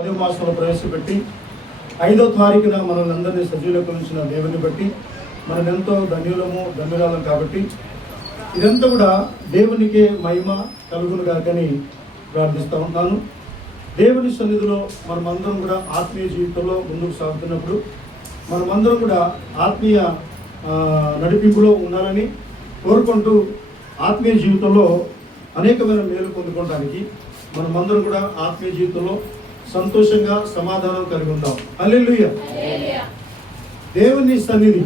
10వ మాసంలో ప్రవేశపెట్టి 5వ తారీఖున మనల్ని అందరినీ సజీవులకు ఉంచిన దేవుని బట్టి మనం ఎంతో ధన్యురాలం కాబట్టి ఇదంతా కూడా దేవునికే మహిమ కలుగును కాకని ప్రార్థిస్తూ ఉంటాను. దేవుని సన్నిధిలో మనమందరం కూడా ఆత్మీయ జీవితంలో ముందుకు సాగుతున్నప్పుడు మనమందరం కూడా ఆత్మీయ నడిపింపులో ఉండాలని కోరుకుంటూ ఆత్మీయ జీవితంలో అనేకమైన మేలు పొందుకోవడానికి మనమందరం కూడా ఆత్మీయ జీవితంలో సంతోషంగా సమాధానం కలిగి ఉంటాం. హల్లెలూయా. దేవుని సన్నిధి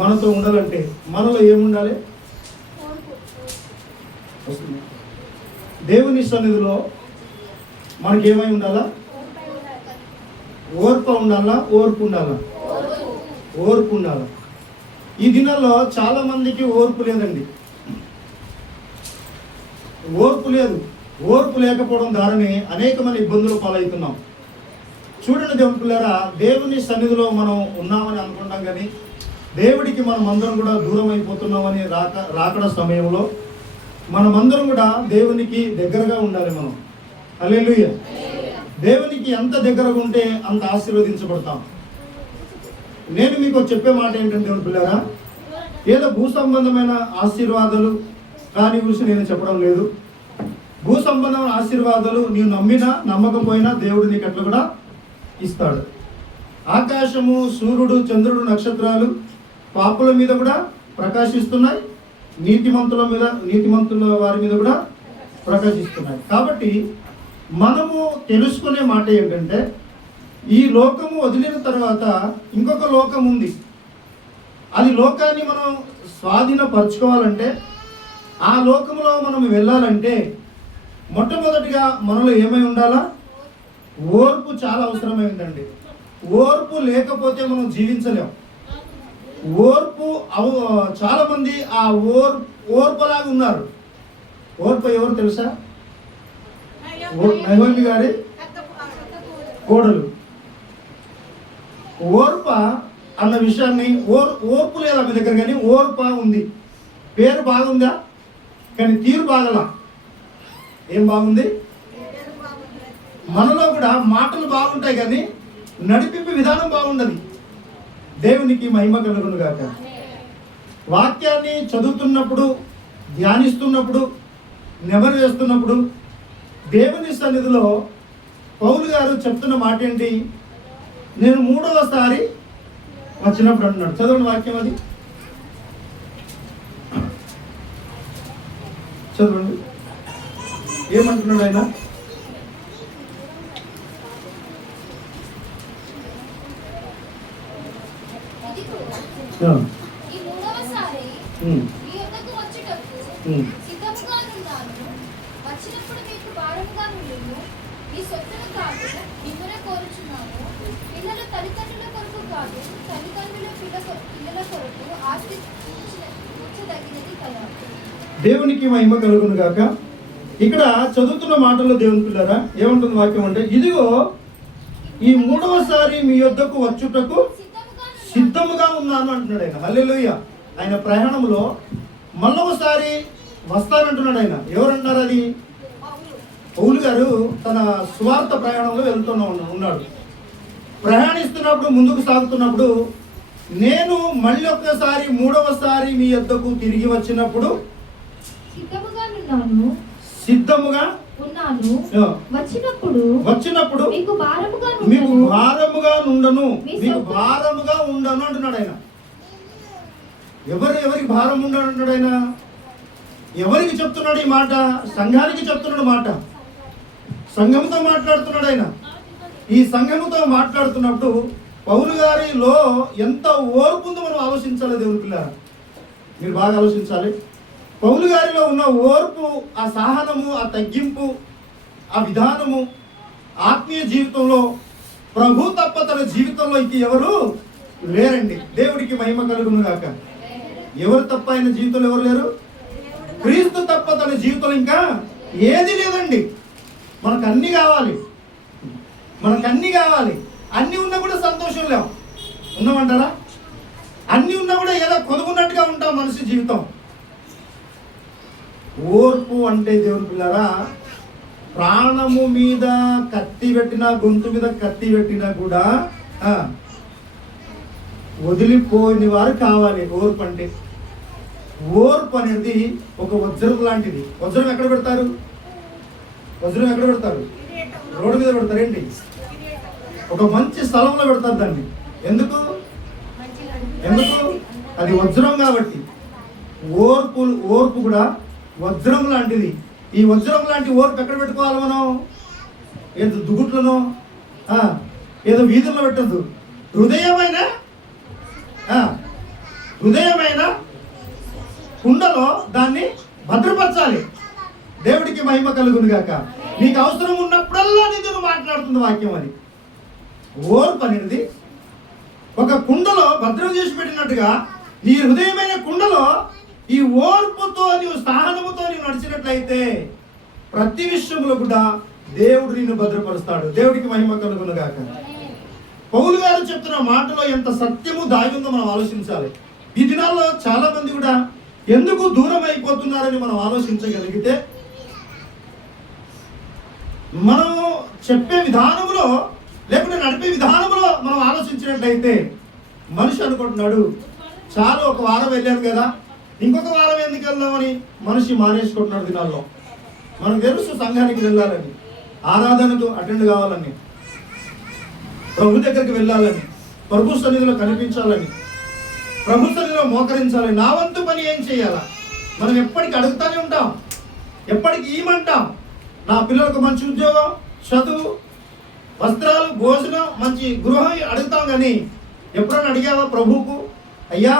మనతో ఉండాలంటే మనలో ఏముండాలి? దేవుని సన్నిధిలో మనకి ఏమై ఉండాలా? ఓర్పు ఉండాలా? ఓర్పు ఉండాలా? ఓర్పు ఉండాలా. ఈ దినాల్లో చాలా మందికి ఓర్పు లేదండి. ఓర్పు లేదు. ఓర్పు లేకపోవడం ద్వారానే అనేకమైన ఇబ్బందులు పాలవుతున్నాం. చూడండి దేవుని పిల్లరా, దేవుని సన్నిధిలో మనం ఉన్నామని అనుకుంటాం కానీ దేవుడికి మనం అందరం కూడా దూరం అయిపోతున్నామని రాకడ సమయంలో మనమందరం కూడా దేవునికి దగ్గరగా ఉండాలి. మనం హల్లెలూయా. దేవునికి ఎంత దగ్గరగా ఉంటే అంత ఆశీర్వదించబడతాం. నేను మీకు చెప్పే మాట ఏంటంటే దేవుని పిల్లరా, ఏదో భూ సంబంధమైన ఆశీర్వాదాలు కాని గురించి నేను చెప్పడం లేదు. భూ సంబంధమైన ఆశీర్వాదాలు నీవు నమ్మినా నమ్మకపోయినా దేవుడు నీకు అట్లా కూడా ఇస్తాడు. ఆకాశము, సూర్యుడు, చంద్రుడు, నక్షత్రాలు పాపుల మీద కూడా ప్రకాశిస్తున్నాయి, నీతిమంతుల వారి మీద కూడా ప్రకాశిస్తున్నాయి. కాబట్టి మనము తెలుసుకునే మాట ఏంటంటే ఈ లోకము వదిలిన తర్వాత ఇంకొక లోకం ఉంది. అది లోకాన్ని మనం స్వాధీనపరచుకోవాలంటే, ఆ లోకంలో మనం వెళ్ళాలంటే మొట్టమొదటిగా మనలో ఏమై ఉండాలా? ఓర్పు చాలా అవసరమైందండి. ఓర్పు లేకపోతే మనం జీవించలేం. ఓర్పు చాలా మంది ఆ ఓర్పులాగా ఉన్నారు. ఓర్పు ఎవరు తెలుసా? నయోమి గారి కోడలు ఓర్ప అన్న విషయాన్ని ఓర్పు లేదు ఆమె దగ్గర, కానీ ఓర్ప ఉంది. పేరు బాగుందా, కానీ తీరు బాగలా. ఏం బాగుంది? మనలో కూడా మాటలు బాగుంటాయి కానీ నడిపింపు విధానం బాగుండదు. దేవునికి మహిమ కలుగును గాక. వాక్యాన్ని చదువుతున్నప్పుడు, ధ్యానిస్తున్నప్పుడు, నెమరు వేస్తున్నప్పుడు దేవుని సన్నిధిలో పౌలు గారు చెప్తున్న మాట ఏంటి? నేను 3వసారి వచ్చినప్పుడు అంటున్నాడు. చదవండి వాక్యం, అది చదవండి. ఏమంటున్నాడు ఆయన? దేవునికి మహిమ కలుగును గాక. ఇక్కడ చదువుతున్న మాటల్లో దేవుని పిల్లరా ఏమంటుంది వాక్యం అంటే, ఇదిగో ఈ 3వసారి మీ యొద్దకు వచ్చుటకు సిద్ధముగా ఉన్నాను అంటున్నాడు ఆయన. హల్లెలూయా. ఆయన ప్రయాణంలో మళ్ళొకసారి వస్తానంటున్నాడు ఆయన. ఎవరంటున్నారు? అది పౌలు గారు తన సువార్త ప్రయాణంలో ఉన్నాడు. ప్రయాణిస్తున్నప్పుడు, ముందుకు సాగుతున్నప్పుడు, నేను మళ్ళీ ఒక్కసారి 3వసారి మీ యొద్దకు తిరిగి వచ్చినప్పుడు సిద్ధముగా ఉన్నాను, వచ్చినప్పుడు మీకు భారముగా ఉండను అంటున్నాడు ఆయన. ఎవరికి భారం ఉండను అంటున్నాడు ఆయన? ఎవరికి చెప్తున్నాడు ఈ మాట? సంఘానికి చెప్తున్నాడు మాట. సంఘముతో మాట్లాడుతున్నాడు ఆయన. ఈ సంఘముతో మాట్లాడుతున్నప్పుడు పౌలు గారిలో ఎంత ఓర్పు ఉందో మనం ఆలోచించాలి. దేవుని పిల్లరా, మీరు బాగా ఆలోచించాలి. పౌలు గారిలో ఉన్న ఓర్పు, ఆ సహనము, ఆ తగ్గింపు, ఆ విధానము ఆత్మీయ జీవితంలో ప్రభు తప్ప తన జీవితంలో ఇంక ఎవరు లేరండి. దేవుడికి మహిమ కలుగును గాక. ఎవరు తప్ప ఆయన జీవితంలో ఎవరు లేరు? క్రీస్తు తప్ప తన జీవితంలో ఇంకా ఏది లేదండి. మనకు అన్ని కావాలి. అన్ని ఉన్నా కూడా సంతోషం లేవు. ఉన్నామంటారా? అన్ని ఉన్నా కూడా ఏదో కొనుక్కున్నట్టుగా ఉంటాం మనిషి జీవితం. ఓర్పు అంటే దేవుని పిల్లరా ప్రాణము మీద కత్తి పెట్టినా, గొంతు మీద కత్తి పెట్టినా కూడా వదిలిపోయిన వారు కావాలి. ఓర్పు అంటే, ఓర్పు అనేది ఒక వజ్రం లాంటిది. వజ్రం ఎక్కడ పెడతారు? వజ్రం ఎక్కడ పెడతారు? రోడ్డు మీద పెడతారేంటి? ఒక మంచి స్థలంలో పెడతారు దాన్ని. ఎందుకు? అది వజ్రం కాబట్టి. ఓర్పు కూడా వజ్రం లాంటిది. ఈ వజ్రం లాంటి ఓర్పు ఎక్కడ పెట్టుకోవాలి మనం? ఏదో దుగుట్లను, ఏదో వీధుల్లో పెట్టద్దు. హృదయమైన కుండలో దాన్ని భద్రపరచాలి. దేవుడికి మహిమ కలుగును గాక. నీకు అవసరం ఉన్నప్పుడల్లా నీతో మాట్లాడుతుంది వాక్యం. అది ఓర్పు అనేది ఒక కుండలో భద్రం చేసి పెట్టినట్టుగా నీ హృదయమైన కుండలో ఈ ఓర్పుతో నీవు సహనముతో నీవు నడిచినట్లయితే ప్రతి విషయంలో కూడా దేవుడు నిన్ను భద్రపరుస్తాడు. దేవుడికి మహిమ కలుగును గాక. పౌలు గారు చెప్తున్న మాటలో ఎంత సత్యము దాగి ఉందో మనం ఆలోచించాలి. ఈ దినాల్లో చాలా మంది కూడా ఎందుకు దూరం అయిపోతున్నారని మనం ఆలోచించగలిగితే, మనం చెప్పే విధానంలో లేకుంటే నడిపే విధానంలో మనం ఆలోచించినట్లయితే, మనిషి అనుకుంటున్నాడు చాలు ఒక వారం వెళ్ళాను కదా, ఇంకొక వారం ఎందుకు వెళ్దామని మనిషి మానేసుకుంటున్నాడు. దినాల్లో మనకు తెలుసు సంఘానికి వెళ్ళాలని, ఆరాధనకు అటెండ్ కావాలని, ప్రభు దగ్గరికి వెళ్ళాలని, ప్రభు సన్నిధిలో కనిపించాలని, ప్రభు సన్నిధిలో మోకరించాలని. నా వంతు పని ఏం చేయాలా? మనం ఎప్పటికీ అడుగుతానే ఉంటాం, ఎప్పటికీ ఏమంటాం? నా పిల్లలకు మంచి ఉద్యోగం, చదువు, వస్త్రాలు, భోజనం, మంచి గృహం అడుగుతాం. కానీ ఎప్పుడైనా అడిగావా ప్రభువుకు, అయ్యా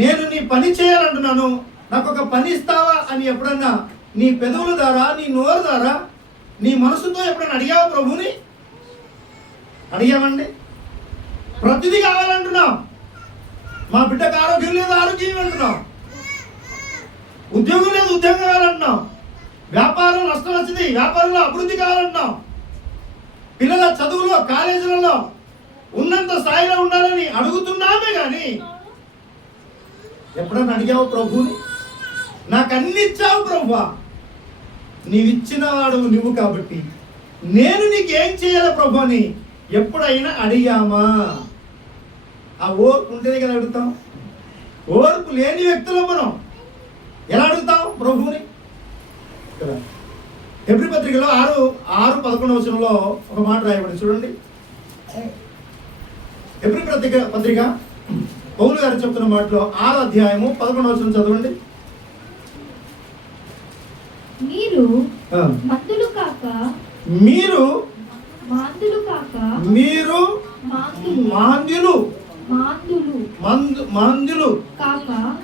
నేను నీ పని చేయాలంటున్నాను, నాకు ఒక పని ఇస్తావా అని ఎప్పుడన్నా నీ పెదవుల ద్వారా, నీ నోరు ద్వారా, నీ మనసుతో ఎప్పుడైనా అడిగావా ప్రభుని? అడిగామండి? ప్రతిదీ కావాలంటున్నాం. మా బిడ్డకు ఆరోగ్యం లేదు, ఆరోగ్యం అంటున్నాం. ఉద్యోగం లేదు, ఉద్యోగం కావాలంటున్నాం. వ్యాపారం నష్టం వచ్చింది, వ్యాపారంలో అభివృద్ధి కావాలంటున్నాం. పిల్లల చదువులో, కాలేజీలలో ఉన్నంత స్థాయిలో ఉండాలని అడుగుతున్నామే. కానీ ఎప్పుడన్నా అడిగావు ప్రభుని? నాకు అన్ని ఇచ్చావు ప్రభువా, నీవిచ్చిన వాడు నువ్వు కాబట్టి నేను నీకేం చేయాలి ప్రభు అని ఎప్పుడైనా అడిగామా? ఆ ఓర్పు ఉంటేనే కదా అడుగుతాం. ఓర్పు లేని వ్యక్తులు మనం ఎలా అడుగుతాం ప్రభుని? హెబ్రీ పత్రికలో 6:11 ఒక మాట రాయబడి చూడండి. హెబ్రీ పత్రిక పౌలు గారు చెప్తున్న మాటలో 6:11 చదవండి. మీరు మందులు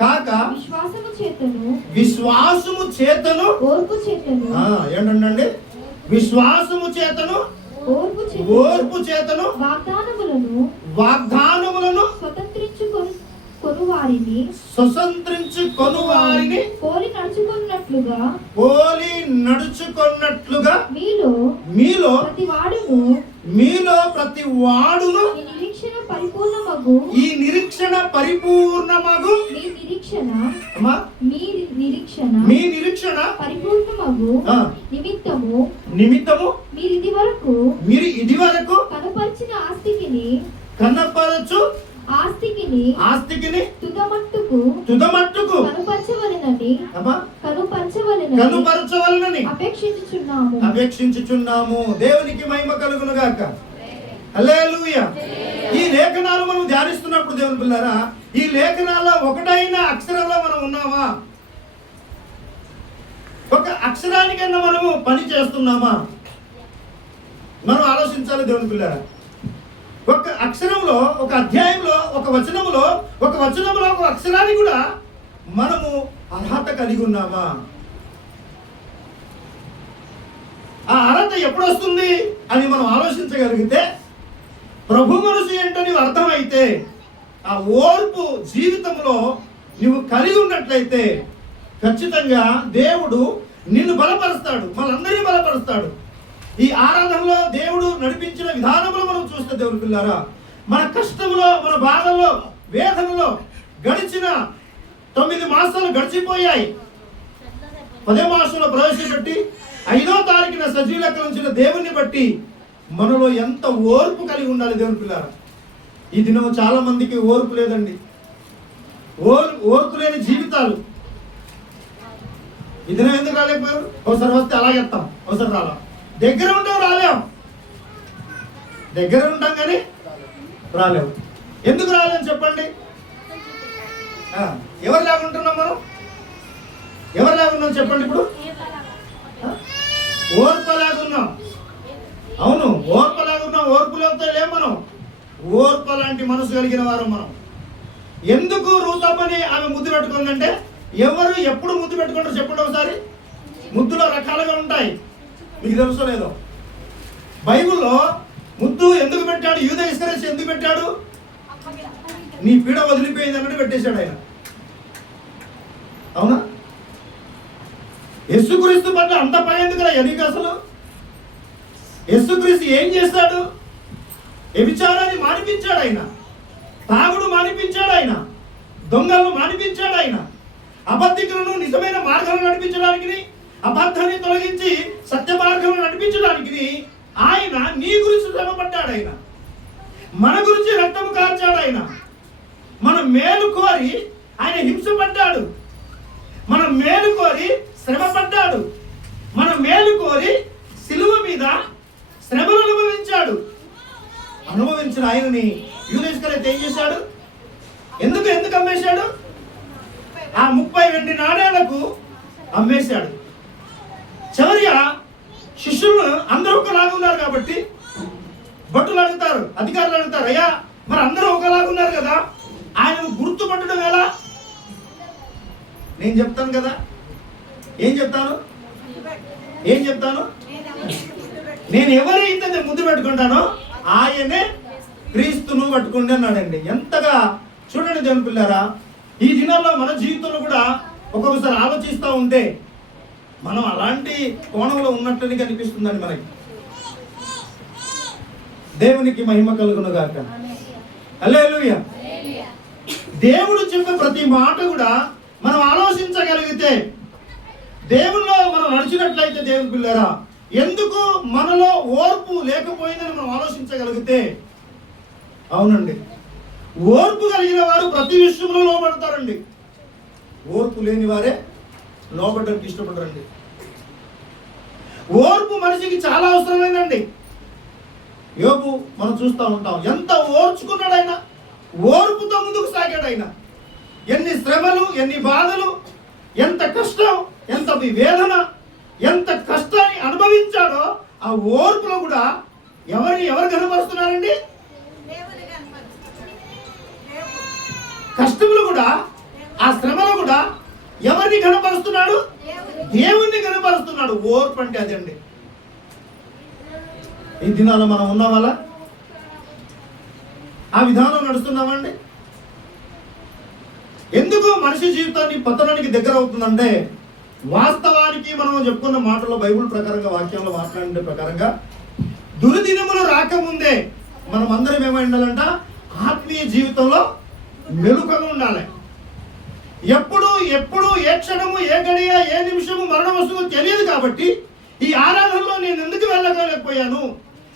కాక విశ్వాసము చేతను ఏంటండి? విశ్వాసము చేతను ఓర్పు చేతను వాగ్దానములను స్వతంత్రించుకొను వారిని పోలి నడుచుకున్నట్లుగా మీలో ప్రతి వాడును ఈ నిరీక్షణ పరిపూర్ణమగు మీ నిరీక్షణ పరిపూర్ణమగు నిమిత్తము మీరు ఇదివరకు కనపరచు ఆస్తికిని తుదమట్టుకు కనుపరచవలెనని అపేక్షించుచున్నాము. దేవునికి మహిమ కలుగును గాక. హల్లెలూయా. ఈ లేఖనాలు మనం ధ్యానిస్తున్నప్పుడు దేవుని పిల్లరా, ఈ లేఖనాల్లో ఒకటైన అక్షరంలో మనం ఉన్నామా? ఒక అక్షరానికన్నా మనము పని చేస్తున్నామా? మనం ఆలోచించాలి దేవుని పిల్లరా. ఒక అక్షరంలో, ఒక అధ్యాయంలో, ఒక వచనములో ఒక అక్షరాన్ని కూడా మనము అర్హత కలిగి ఉన్నామా? ఆ అర్హత ఎప్పుడు వస్తుంది అని మనం ఆలోచించగలిగితే, ప్రభు మనసు ఏంటో నీవు అర్థమైతే, ఆ ఓర్పు జీవితంలో నువ్వు కలిగి ఉన్నట్లయితే ఖచ్చితంగా దేవుడు నిన్ను బలపరుస్తాడు, మనందరినీ బలపరుస్తాడు. ఈ ఆరాధనలో దేవుడు నడిపించిన విధానంలో మనం చూస్తే దేవుని పిల్లారా, మన కష్టంలో, మన బాధల్లో, వేదనలో గడిచిన 9 మాసాలు గడిచిపోయాయి. 10వ మాసంలో ప్రవేశపెట్టి 5వ తారీఖున సజీవ లెక్కలు ఉంచిన దేవుణ్ణి బట్టి మనలో ఎంత ఓర్పు కలిగి ఉండాలి దేవుని పిల్లారా. ఈ దినం చాలా మందికి ఓర్పు లేదండి. ఓర్పు లేని జీవితాలు. ఈ దినం ఎందుకు రాలేకపోయారు? ఒకసారి వస్తే అలాగే ఎత్తాం, ఒకసారి రాలా. దగ్గర ఉంటాం రాలేం, దగ్గర ఉంటాం కానీ రాలేము. ఎందుకు రాలేము చెప్పండి? ఎవరు లేకుంటున్నాం మనం? ఎవరు లేకున్నాం చెప్పండి? ఇప్పుడు ఓర్పలాగున్నాం. అవును, ఓర్పలాగున్నాం. ఓర్పులతో లేం మనం. ఓర్ప లాంటి మనసు కలిగిన వారు మనం. ఎందుకు రూతమ్మని ఆమె ముద్దు పెట్టుకుందంటే, ఎవరు ఎప్పుడు ముద్దు పెట్టుకుంటారు చెప్పండి ఒకసారి? ముద్దులో రకాలుగా ఉంటాయి, మీకు తెలుసో లేదో. బైబిల్లో ముద్దు ఎందుకు పెట్టాడు? యూదా ఇస్కరియోతు ఎందుకు పెట్టాడు? నీ పీడ వదిలిపోయింది అన్నట్టు పెట్టేశాడు ఆయన. అవునా? యేసుక్రీస్తు పట్ల అంత పని ఎందుకురా నీకు అసలు? యేసుక్రీస్తు ఏం చేస్తాడు? వ్యభిచారాన్ని మానిపించాడు ఆయన, తాగుడు మానిపించాడు ఆయన, దొంగలను మానిపించాడు ఆయన, అబద్ధికులను నిజమైన మార్గాలను నడిపించడానికి, అబద్ధాన్ని తొలగించి సత్య మార్గాలను నడిపించడానికి ఆయన నీ గురించి శ్రమపడ్డాడు. ఆయన మన గురించి రక్తము కార్చాడు. ఆయన మన మేలు కోరి ఆయన హింసపడ్డాడు. మన మేలు కోరి శ్రమపడ్డాడు. మన మేలు కోరి సిలువ మీద శ్రమను అనుభవించాడు. అనుభవించిన ఆయనని యూదా ఇస్కరియోతు ఏం చేశాడు? ఎందుకు అమ్మేశాడు? ఆ 30 వెండి నాణేలకు అమ్మేశాడు. చివరిగా శిష్యులు అందరూ ఒకలాగా ఉన్నారు కాబట్టి భటులు అడుగుతారు, అధికారులు అడుగుతారు, అయ్యా మరి అందరూ ఒకలాగా ఉన్నారు కదా, ఆయనను గుర్తుపట్టడం ఎలా? నేను చెప్తాను కదా. ఏం చెప్తాను? నేను ఎవరైతే ముద్దు పెట్టుకుంటానో ఆయనే క్రీస్తును పట్టుకోండి అన్నాడండి. ఎంతగా చూడండి దేవుని పిల్లారా. ఈ దినాల్లో మన జీవితంలో కూడా ఒక్కొక్కసారి ఆలోచిస్తూ ఉంటే మనం అలాంటి కోణంలో ఉన్నట్లని కనిపిస్తుందండి మనకి. దేవునికి మహిమ కలుగును గాక. హల్లెలూయా. దేవుడు చెప్పే ప్రతి మాట కూడా మనం ఆలోచించగలిగితే, దేవుల్లో మనం నడిచినట్లయితే దేవుని పిల్లారా, ఎందుకు మనలో ఓర్పు లేకపోయిందని మనం ఆలోచించగలిగితే, అవునండి, ఓర్పు కలిగిన వారు ప్రతి విషయంలో లోబడతారండి. ఓర్పు లేని వారే లోబడడానికి ఇష్టపడరండి. ఓర్పు మనిషికి చాలా అవసరమైందండి. యోబు మనం చూస్తూ ఉంటాం, ఎంత ఓర్చుకున్నాడు ఆయన, ఓర్పుతో ముందుకు సాగాడు ఆయన. ఎన్ని శ్రమలు, ఎన్ని బాధలు, ఎంత కష్టం, ఎంత వేదన, ఎంత కష్టాన్ని అనుభవించాడో ఆ ఓర్పులో కూడా ఎవరు కనపరుస్తున్నారండి? కష్టములు కూడా, ఆ శ్రమలు కూడా ఎవరిని కనపరుస్తున్నాడు? దేవుణ్ణి కనపరుస్తున్నాడు. ఓర్పు అంటే అదండి. ఈ దినాల్లో మనం ఉన్నామలా ఆ విధానం నడుస్తున్నామండి. ఎందుకు మనిషి జీవితాన్ని పతనానికి దగ్గర అవుతుందంటే, వాస్తవానికి మనం చెప్పుకున్న మాటల్లో బైబిల్ ప్రకారంగా, వాక్యంలో మాట్లాడే ప్రకారంగా, దుర్దినములు రాకముందే మనం అందరం ఏమై ఉండాలంట? ఆత్మీయ జీవితంలో మెలుకగా ఉండాలి. ఎప్పుడు ఏ క్షణము, ఏ గడియ, ఏ నిమిషము మరణం వస్తుందో తెలియదు. కాబట్టి ఈ ఆరాధనలో నేను ఎందుకు వెళ్ళలేకపోయాను,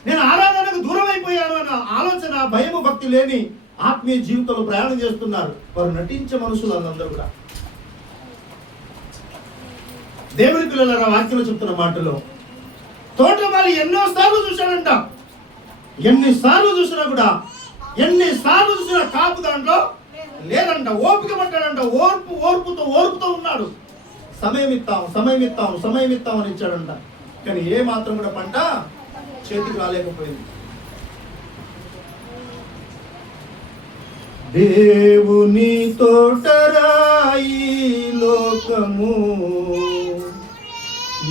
నేను ఆరాధనకు దూరం అయిపోయాను అన్న ఆలోచన, భయము, భక్తి లేని ఆత్మీయ జీవితంలో ప్రయాణం చేస్తున్నారు. వారు నటించే మనుషులు అందరూ కూడా. దేవుని పిల్లల వాక్యంలో చెప్తున్న మాటలో, తోటమాలి ఎన్నోసార్లు చూశాడంట. ఎన్నిసార్లు చూసినా కూడా, ఎన్నిసార్లు చూసినా కాపు దాంట్లో లేదంట. ఓపిక పట్టాడంట. ఓర్పుతో ఉన్నాడు. సమయం ఇస్తాం అని ఇచ్చాడంట. కానీ ఏ మాత్రం కూడా పంట చేతికి రాలేకపోయింది. దేవుని తోటరాయి లోకము,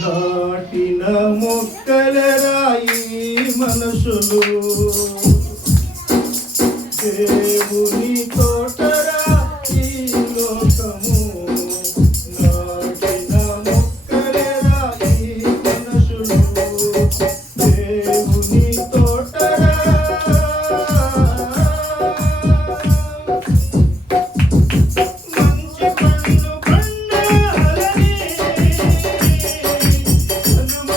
నాటిన మొక్కలరాయి మనసులు. దేవుని తోటరాయి లోకము, నాటిన మొక్కలరాయి మనసులు. దేవుని తోటరా మంచి పండ్లు పండాలని, హనుమ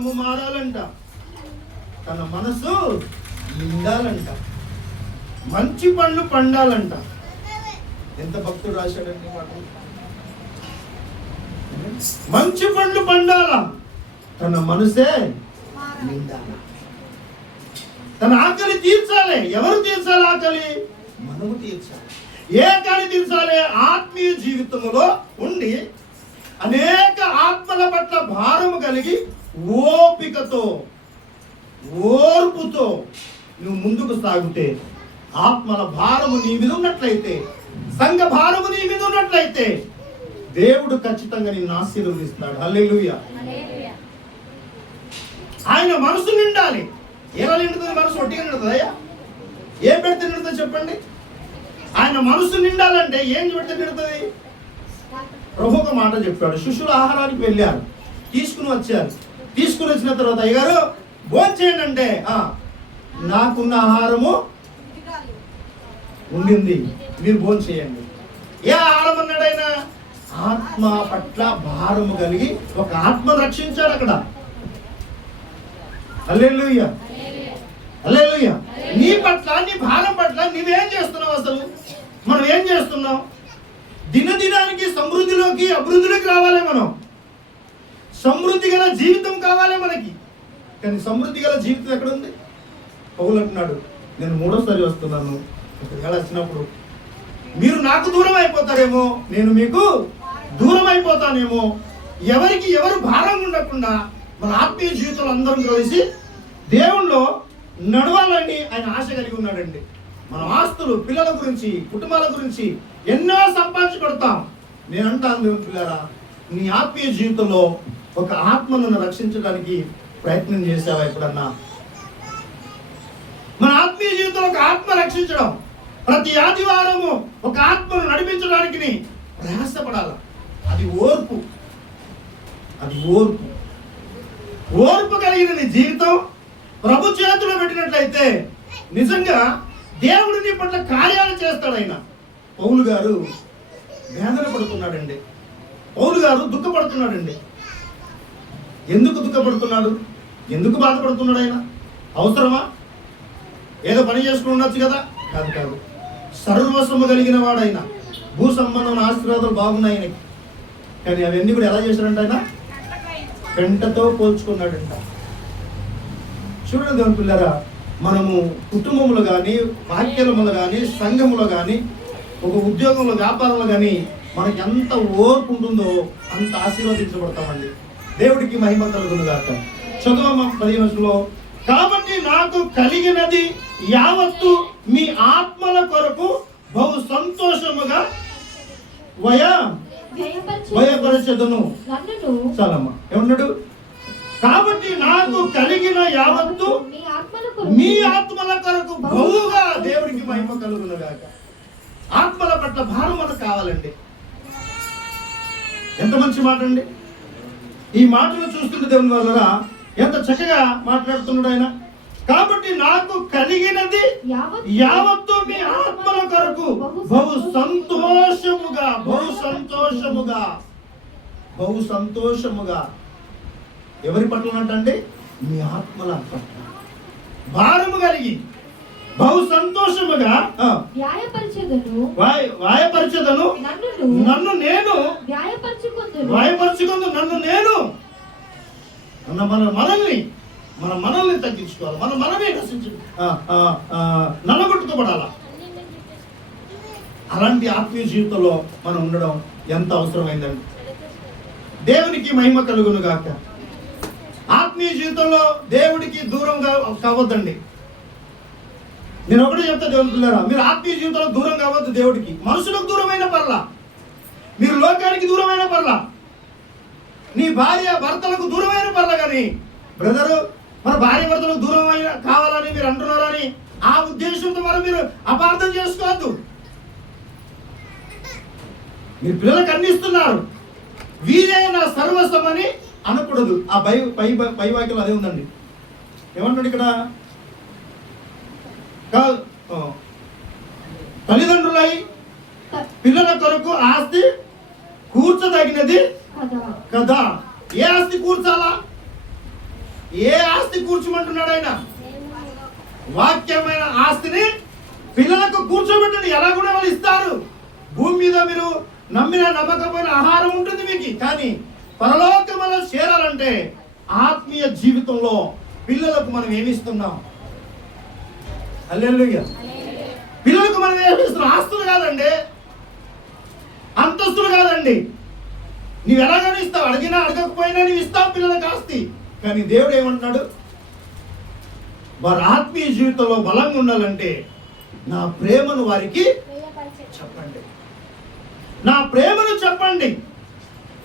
దేహము మారాలంట, తన మనసు నిండాలంట, మంచి పండ్లు పండాలంట. ఎంత భక్తుడు రాశాడండి మాట. మంచి పండ్లు పండాల, తన మనసే నిండాల. తన ఆకలి తీర్చాలి. ఎవరు తీర్చాలి ఆకలి? మనము తీర్చాలి. ఏ ఆకలి తీర్చాలి? ఆత్మీయ జీవితంలో ఉండి అనేక ఆత్మల పట్ల భారము కలిగి ఓపికతో ఓర్పుతో నువ్వు ముందుకు సాగితే, ఆత్మల భారము నీ మీద ఉన్నట్లయితే, సంఘ భారము నీ మీద ఉన్నట్లయితే దేవుడు ఖచ్చితంగా నిన్ను ఆశీర్వదిస్తాడు. హల్లెలూయా. ఆయన మనసు నిండాలి. ఎలా నిండుతుంది? మనసు ఒట్టిగా నిండుతుంది అయ్యా? ఏం పెడితే నిండుతుంది చెప్పండి? ఆయన మనసు నిండాలంటే ఏం పెడితే నిండుతుంది? ప్రభు ఒక మాట చెప్పాడు. శిష్యులు ఆహారానికి వెళ్ళారు, తీసుకుని వచ్చారు. తీసుకుని వచ్చిన తర్వాత అయ్యగారు భోజనం చేయండి అంటే, నాకున్న ఆహారము ఉండింది, మీరు భోజనం చేయండి. ఏ ఆహారం అన్నాడు ఆయన? ఆత్మ పట్ల భారము కలిగి ఒక ఆత్మ రక్షించాడు అక్కడ. హల్లెలూయా, హల్లెలూయా. నీ పట్ల, నీ భారం పట్ల నువ్వేం చేస్తున్నావు? అసలు మనం ఏం చేస్తున్నాం? దినదినానికి సమృద్ధిలోకి, అభివృద్ధిలోకి రావాలి. మనం సమృద్ధి గల జీవితం కావాలి మనకి. కానీ సమృద్ధి గల జీవితం ఎక్కడ ఉంది? పౌలు అంటున్నాడు, నేను మూడోసారి వస్తున్నాను, ఒకవేళ వచ్చినప్పుడు మీరు నాకు దూరం అయిపోతారేమో, నేను మీకు దూరం అయిపోతానేమో. ఎవరికి ఎవరు భారం ఉండకుండా మన ఆత్మీయ జీవితంలో అందరం కలిసి దేవుణ్ణిలో నడవాలని ఆయన ఆశ కలిగి ఉన్నాడండి. మన ఆస్తులు, పిల్లల గురించి, కుటుంబాల గురించి ఎన్నో సంపాదించబడతాం. నేను అంటాను, దేవుని పిల్లరా, నీ ఆత్మీయ జీవితంలో ఒక ఆత్మను రక్షించడానికి ప్రయత్నం చేసావా ఎప్పుడన్నా? మన ఆత్మీయ జీవితంలో ఒక ఆత్మ రక్షించడం, ప్రతి ఆదివారము ఒక ఆత్మను నడిపించడానికి ప్రయాసపడాలి. అది ఓర్పు, అది ఓర్పు. ఓర్పు కలిగిన నీ జీవితం ప్రభు చేతిలో పెట్టినట్లయితే నిజంగా దేవుడు నీ పట్ల కార్యాలు చేస్తాడు. ఆయన పౌలు గారు వేదన పడుతున్నాడండి. పౌలు గారు దుఃఖపడుతున్నాడండి. ఎందుకు దుఃఖపడుతున్నాడు? ఎందుకు బాధపడుతున్నాడు? ఆయన అవసరమా? ఏదో పని చేసుకుని ఉండొచ్చు కదా? కాదు కాదు. సర్వస్వము కలిగిన వాడు ఆయన. భూ సంబంధం ఆశీర్వాదాలు బాగున్నాయి ఆయనకి. కానీ అవన్నీ కూడా ఎలా చేశాడంట? ఆయన పెంటతో పోల్చుకున్నాడంట. చూడండి దేవుని పిల్లరా, మనము కుటుంబములు కానీ, వాక్యములు కానీ, సంఘములో కానీ, ఒక ఉద్యోగంలో, వ్యాపారంలో కానీ మనకి ఎంత ఓర్పు ఉంటుందో అంత ఆశీర్వదించబడతామండి. దేవుడికి మహిమ కలుగును గాక. చదువు 15లో, కాబట్టి నాకు కలిగినది యావత్తు మీ ఆత్మల కొరకు బహు సంతోషముగా వయపరచెదను. చాలమ్మా, ఏమన్నాడు? కాబట్టి నాకు కలిగిన యావత్తు మీ ఆత్మల కొరకు బహుగా దేవుడికి మహిమ కలుగును గాక. ఆత్మల పట్ల భారం మనకు కావాలండి. ఎంత మంచి మాట అండి! ఈ మాటలు చూస్తుంటే దేవుని వల్ల ఎంత చక్కగా మాట్లాడుతున్నాడు ఆయన. కాబట్టి నాకు కలిగినది యావత్తు మీ ఆత్మల కొరకు బహు సంతోషముగా, బహు సంతోషముగా, బహు సంతోషముగా. ఎవరి పట్ల అంటే? మీ ఆత్మల పట్ల భారము కలిగి బహు సంతోషముగా వాయపరచెదను. నన్ను నేను వాయపరచుకుందు. నన్ను నేను మన మనల్ని తగ్గించుకోవాలి. మనమే నలగొట్టుకోబడాల. అలాంటి ఆత్మీయ జీవితంలో మనం ఉండడం ఎంత అవసరమైందండి. దేవునికి మహిమ కలుగును గాక. ఆత్మీయ జీవితంలో దేవుడికి దూరంగా కావద్దండి. నేను ఒకటే చెప్తా దేవుని పిల్లరా, మీరు ఆత్మీయ జీవితంలో దూరం కావద్దు దేవుడికి. మనుషులకు దూరమైన పర్లా, మీరు లోకానికి దూరమైన పర్లా, నీ భార్య భర్తలకు దూరమైన పర్లా. కానీ బ్రదరు, మన భార్య భర్తలకు దూరమైన కావాలని మీరు అంటున్నారని ఆ ఉద్దేశంతో మీరు అపార్థం చేసుకోవద్దు. మీరు పిల్లలకు అందిస్తున్నారు, వీరే నా సర్వస్వం అని అనకూడదు. ఆ పై వాక్యం అదే ఉందండి. ఏమంటాడు ఇక్కడ? తల్లిదండ్రులై పిల్లల కొరకు ఆస్తి కూర్చదగినది కదా. ఏ ఆస్తి కూర్చాలా? ఏ ఆస్తి కూర్చోమంటున్నాడు ఆయన? వాక్యమైన ఆస్తిని పిల్లలకు కూర్చోబెట్టండి. ఎలా కూడా వాళ్ళు ఇస్తారు. భూమి మీద మీరు నమ్మిన నమ్మకమైన ఆహారం ఉంటుంది మీకు, కానీ పరలోకములో చేరాలంటే ఆత్మీయ జీవితంలో పిల్లలకు మనం ఏమిస్తున్నాం? హల్లెలూయా. పిల్లలకు మనం ఏమిస్తున్నాం? ఆస్తులు కాదండి, అంతస్తులు కాదండి. నీవు ఎలాగైనా ఇస్తావు, అడిగినా అడగకపోయినా నీవు ఇస్తావు పిల్లలకు ఆస్తి. కానీ దేవుడు ఏమంటున్నాడు? వారి ఆత్మీయ జీవితంలో బలంగా ఉండాలంటే నా ప్రేమను వారికి చెప్పండి, నా ప్రేమను చెప్పండి,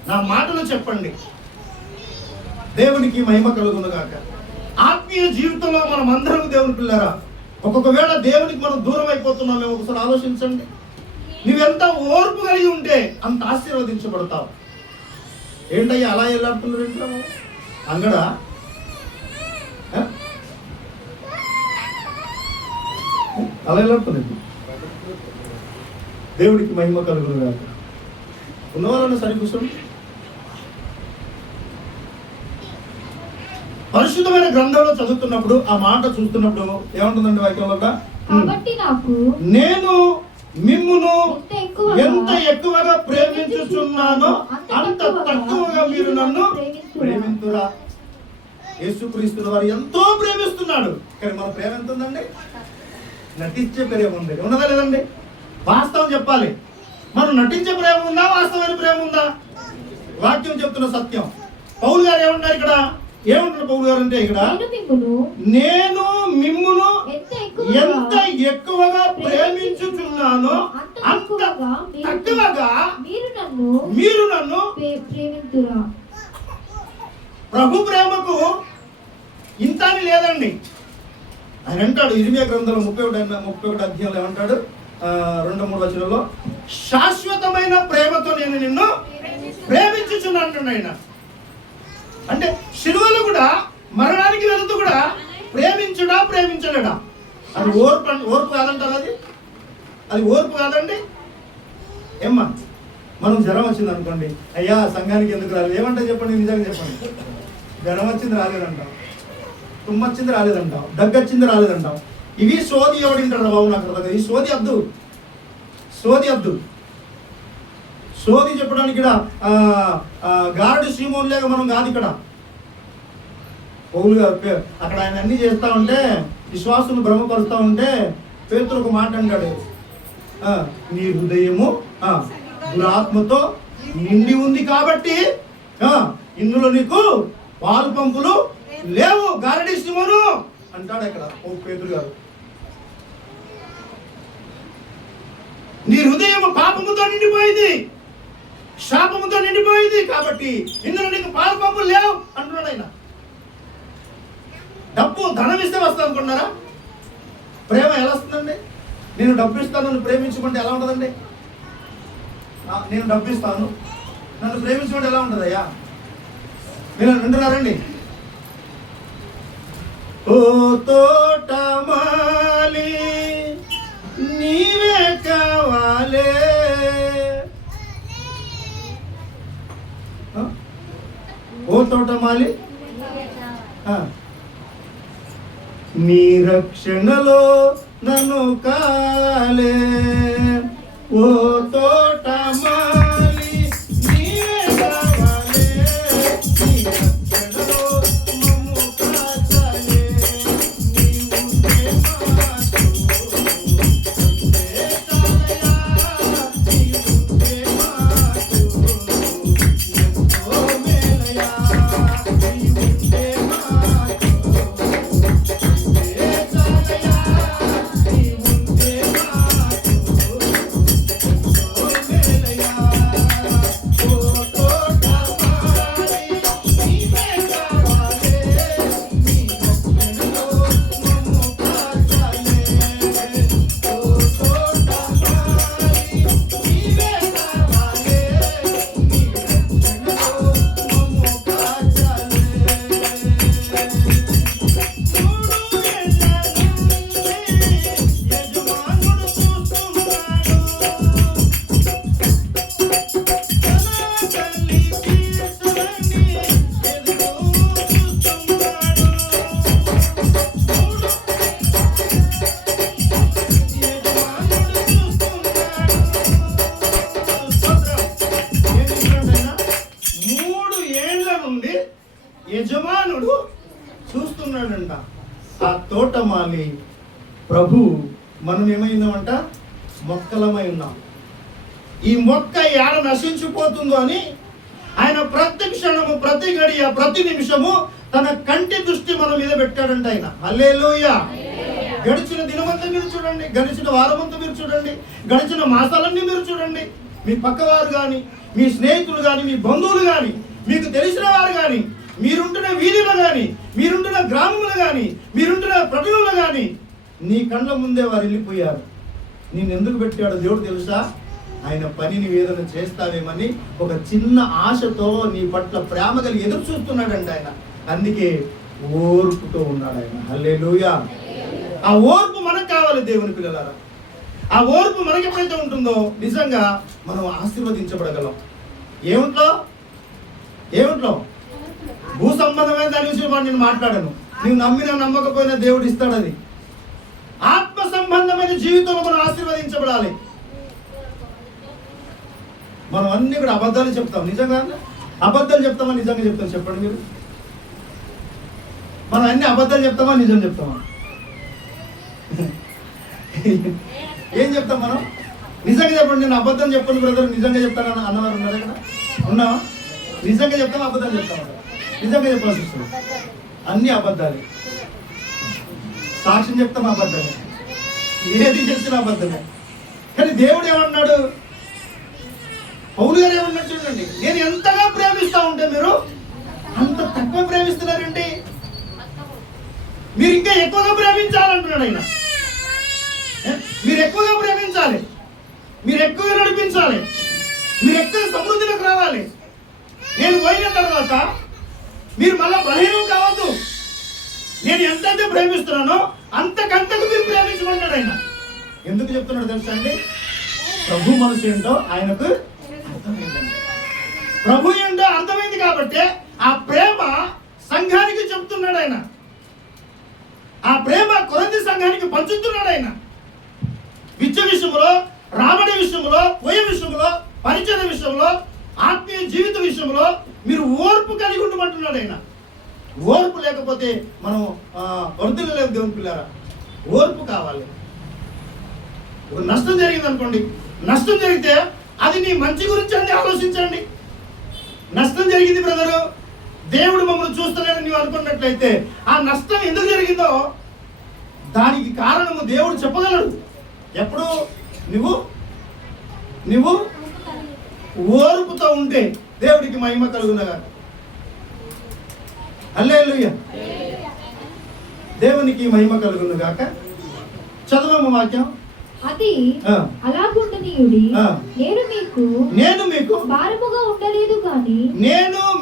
నా మాటలు చెప్పండి. దేవునికి మహిమ కలుగును గాక. ఆత్మీయ జీవితంలో మనం అందరం దేవుని పిల్లరా, ఒక్కొక్క వేళ దేవునికి మనం దూరం అయిపోతున్నామేమో ఒకసారి ఆలోచించండి. నువ్వెంత ఓర్పు కలిగి ఉంటే అంత ఆశీర్వదించబడతావు. ఏంటయ్యా అలా వెళ్ళాడుతున్నారు? అంగడా అలా వెళ్ళాడుతుంది. దేవుడికి మహిమ కలుగును గాక. ఉన్నవాళ్ళని సరి కూర్చోండి. పరిశుద్ధమైన గ్రంథంలో చదువుతున్నప్పుడు ఆ మాట చూస్తున్నప్పుడు ఏముంటుందండి వాక్యంలో? కాబట్టి నాకు నేను మిమ్మును ఎంత ఎక్కువగా ప్రేమించుచున్నానో అంత తక్కువగా మీరు నన్ను ప్రేమింతురా. యేసుక్రీస్తు వారు ఎంతో ప్రేమిస్తున్నాడు, కానీ మన ప్రేమ ఎంత ఉందండి? నటించే ప్రేమ ఉంది, ఉన్నదా లేదండి? వాస్తవం చెప్పాలి. మనం నటించే ప్రేమ ఉందా, వాస్తవమైన ప్రేమ ఉందా? వాక్యం చెప్తున్న సత్యం. పౌలు గారు ఏమంటారు ఇక్కడ? ఏమంటారు పౌలు గారు అంటే ఇక్కడ, నేను మిమ్మును ఎంత ఎక్కువగా ప్రేమించుచున్నానో అంత తక్కువగా మీరు నన్ను ప్రేమింతురా. ప్రభు ప్రేమకు ఇంత అని లేదండి. ఆయన అంటాడు ఇర్మియా గ్రంథంలో 31 అధ్యాయంలో ఏమంటాడు? 2-3 వచనంలో, శాశ్వతమైన ప్రేమతో నేను నిన్ను ప్రేమించుచున్నాను ఆయన. అంటే శిలువలో కూడా మరణానికి వెళుతూ కూడా ప్రేమించుడా ప్రేమించలేడా? అది ఓర్పు కాదంటారు. అది ఓర్పు కాదండి. ఏమ్మా, మనం జ్వరం వచ్చింది అనుకోండి, అయ్యా సంఘానికి ఎందుకు రాలేదు ఏమంటే చెప్పండి, నిజంగా చెప్పండి. జ్వరం వచ్చింది రాలేదంటాం, తుమ్మొచ్చింది రాలేదంటాం, దగ్గొచ్చింది రాలేదంటాం. ఇవి సోది ఎవడింటాడు బాబు నాకు అర్థం. ఈ సోది అద్దు, సోది అద్దు. సోది చెప్పడానికి ఇక్కడ గారడి సీమోన్ లేక మనం కాదు. ఇక్కడ పౌలు గారు అక్కడ ఆయన అన్ని చేస్తా ఉంటే, విశ్వాసులు భ్రమపరుస్తూ ఉంటే పేతురు ఒక మాట అంటాడు, నీ హృదయము దురాత్మతో నిండి ఉంది కాబట్టి ఇందులో నీకు పాలు పంపులు లేవు, గారడి సీమోను అంటాడు ఇక్కడ పేతురు గారు. నీ హృదయం పాపముతో నిండిపోయింది, శాపముతో నిండిపోయింది కాబట్టి ఇందులో నీకు పాలు పంపులు లేవు అంటున్నాడు ఆయన. డబ్బు ధనం ఇస్తే వస్తుంది అనుకున్నారా? ప్రేమ ఎలా వస్తుందండి? నేను డబ్బు ఇస్తాను నన్ను ప్రేమించుకుంటే ఎలా ఉంటుందండి? నేను డబ్బు ఇస్తాను నన్ను ప్రేమించుకుంటే ఎలా ఉంటుందయ్యా? మీరు వింటున్నారండి? ఓ తోటమాలి నీవే కావాలే, ఓ తోటమాలి నీ రక్షణలో నన్ను కాలే, ఓ తోటమాలి నీవే కావాలే, నీ రక్షణలో మమ్ము కాచాలే, నీవుంటే మాకు అంతే చాలయా, నీవుంటే మాకు ఎంతో మేలయా, నీవుంటే మాకు అంతే చాలయా, నీవుంటే మాకు ఎంతో మేలయా. యజమానుడు చూస్తున్నాడంట. ఆ తోటమాలి ప్రభు మనం ఏమైందామంట, మొక్కలమై ఉన్నాం. ఈ మొక్క ఏడ నశించిపోతుందో అని ఆయన ప్రతి క్షణము, ప్రతి గడియ, ప్రతి నిమిషము తన కంటి దృష్టి మన మీద పెట్టాడంట ఆయన. హల్లెలూయా. గడిచిన దినమంతా మీరు చూడండి, గడిచిన వారమంతా మీరు చూడండి, గడిచిన మాసాలన్నీ మీరు చూడండి. మీ పక్కవారు కానీ, మీ స్నేహితులు కానీ, మీ బంధువులు కానీ, మీకు తెలిసిన వారు కానీ, మీరుంటున్న వీధిలో కానీ, మీరుంటున్న గ్రామంలో కానీ, మీరుంటున్న ప్రజలలో కానీ నీ కళ్ళ ముందే వారు వెళ్ళిపోయారు. నేను ఎందుకు పెట్టాడో దేవుడు తెలుసా? ఆయన పనిని ఏదైనా చేస్తావేమని ఒక చిన్న ఆశతో నీ పట్ల ప్రేమ కలిగి ఎదురు చూస్తున్నాడంట ఆయన. అందుకే ఓర్పుతో ఉన్నాడు ఆయన. హల్లెలూయా. ఆ ఓర్పు మనకు కావాలి దేవుని పిల్లలారా. ఆ ఓర్పు మనకి ఎప్పుడైతే ఉంటుందో నిజంగా మనం ఆశీర్వదించబడగలం. ఏమిట్లో భూ సంబంధమైన దాని విషయం నేను మాట్లాడను. నువ్వు నమ్మినా నమ్మకపోయినా దేవుడు ఇస్తాడు. అది ఆత్మ సంబంధమైన జీవితంలో మనం ఆశీర్వదించబడాలి. మనం అన్ని కూడా అబద్ధాలు చెప్తాం. నిజంగా అబద్ధాలు చెప్తామా, నిజంగా చెప్తాం? చెప్పండి మీరు. మనం అన్ని అబద్ధాలు చెప్తామా, నిజం చెప్తామా? ఏం చెప్తాం మనం? నిజంగా చెప్పండి. నేను అబద్ధం చెప్పండి బ్రదర్, నిజంగా చెప్తాను అన్నవారు ఉన్నారు ఇక్కడ? ఉన్నావా? నిజంగా చెప్తామా, అబద్ధాలు చెప్తామా? నిజంగా చెప్పాల్సి వస్తుంది. అన్ని అబద్ధాలే. సాక్ష్యం చెప్తాం అబద్ధమే, ఏది చేసినా అబద్ధమే. కానీ దేవుడు ఏమన్నాడు? పౌలు గారు ఏమన్నాడు చూడండి, నేను ఎంతగా ప్రేమిస్తా ఉంటే మీరు అంత తక్కువ ప్రేమిస్తున్నారండి. మీరు ఇంకా ఎక్కువగా ప్రేమించాలంటున్నాడు ఆయన. మీరు ఎక్కువగా ప్రేమించాలి, మీరు ఎక్కువగా నడిపించాలి, మీరు ఎక్కువ సమృద్ధిలోకి రావాలి. నేను పోయిన తర్వాత మీరు మళ్ళా బలహీనం కావద్దు. నేను ఎంతైతే ప్రేమిస్తున్నానో అంతకంతకు మీరు ప్రేమించమన్నాడు ఆయన. ఎందుకు చెప్తున్నాడు తెలుసా అండి? ప్రభు మనసు ఏంటో ఆయనకు అర్థమైందండి. ప్రభు ఏంటో అర్థమైంది కాబట్టి ఆ ప్రేమ సంఘానికి చెప్తున్నాడు ఆయన. ఆ ప్రేమ కొరింథీ సంఘానికి పంచుతున్నాడు ఆయన. విద్య విషయంలో, రాబడి విషయంలో, పోయే విషయంలో, పరిచయ విషయంలో, ఆత్మీయ జీవిత విషయంలో మీరు ఓర్పు కలిగి ఉండమంటున్నాడు ఆయన. ఓర్పు లేకపోతే మనం వర్ధిల్లలేము దేవుని పిల్లారా. ఓర్పు కావాలి. ఒక నష్టం జరిగింది అనుకోండి, నష్టం జరిగితే అది నీ మంచి గురించి అని ఆలోచించండి. నష్టం జరిగింది బ్రదరు, దేవుడు మమ్మల్ని చూస్తలేదని నీవు అనుకున్నట్లయితే ఆ నష్టం ఎందుకు జరిగిందో దానికి కారణము దేవుడు చెప్పగలడు. ఎప్పుడు నువ్వు ఓర్పుతో ఉంటే దేవుడికి మహిమ కలుగునగా. హల్లెలూయా. దేవునికి మహిమ కలుగును గాక. చదవము వాక్యం. అది అలాగుండనీయుడి. నేను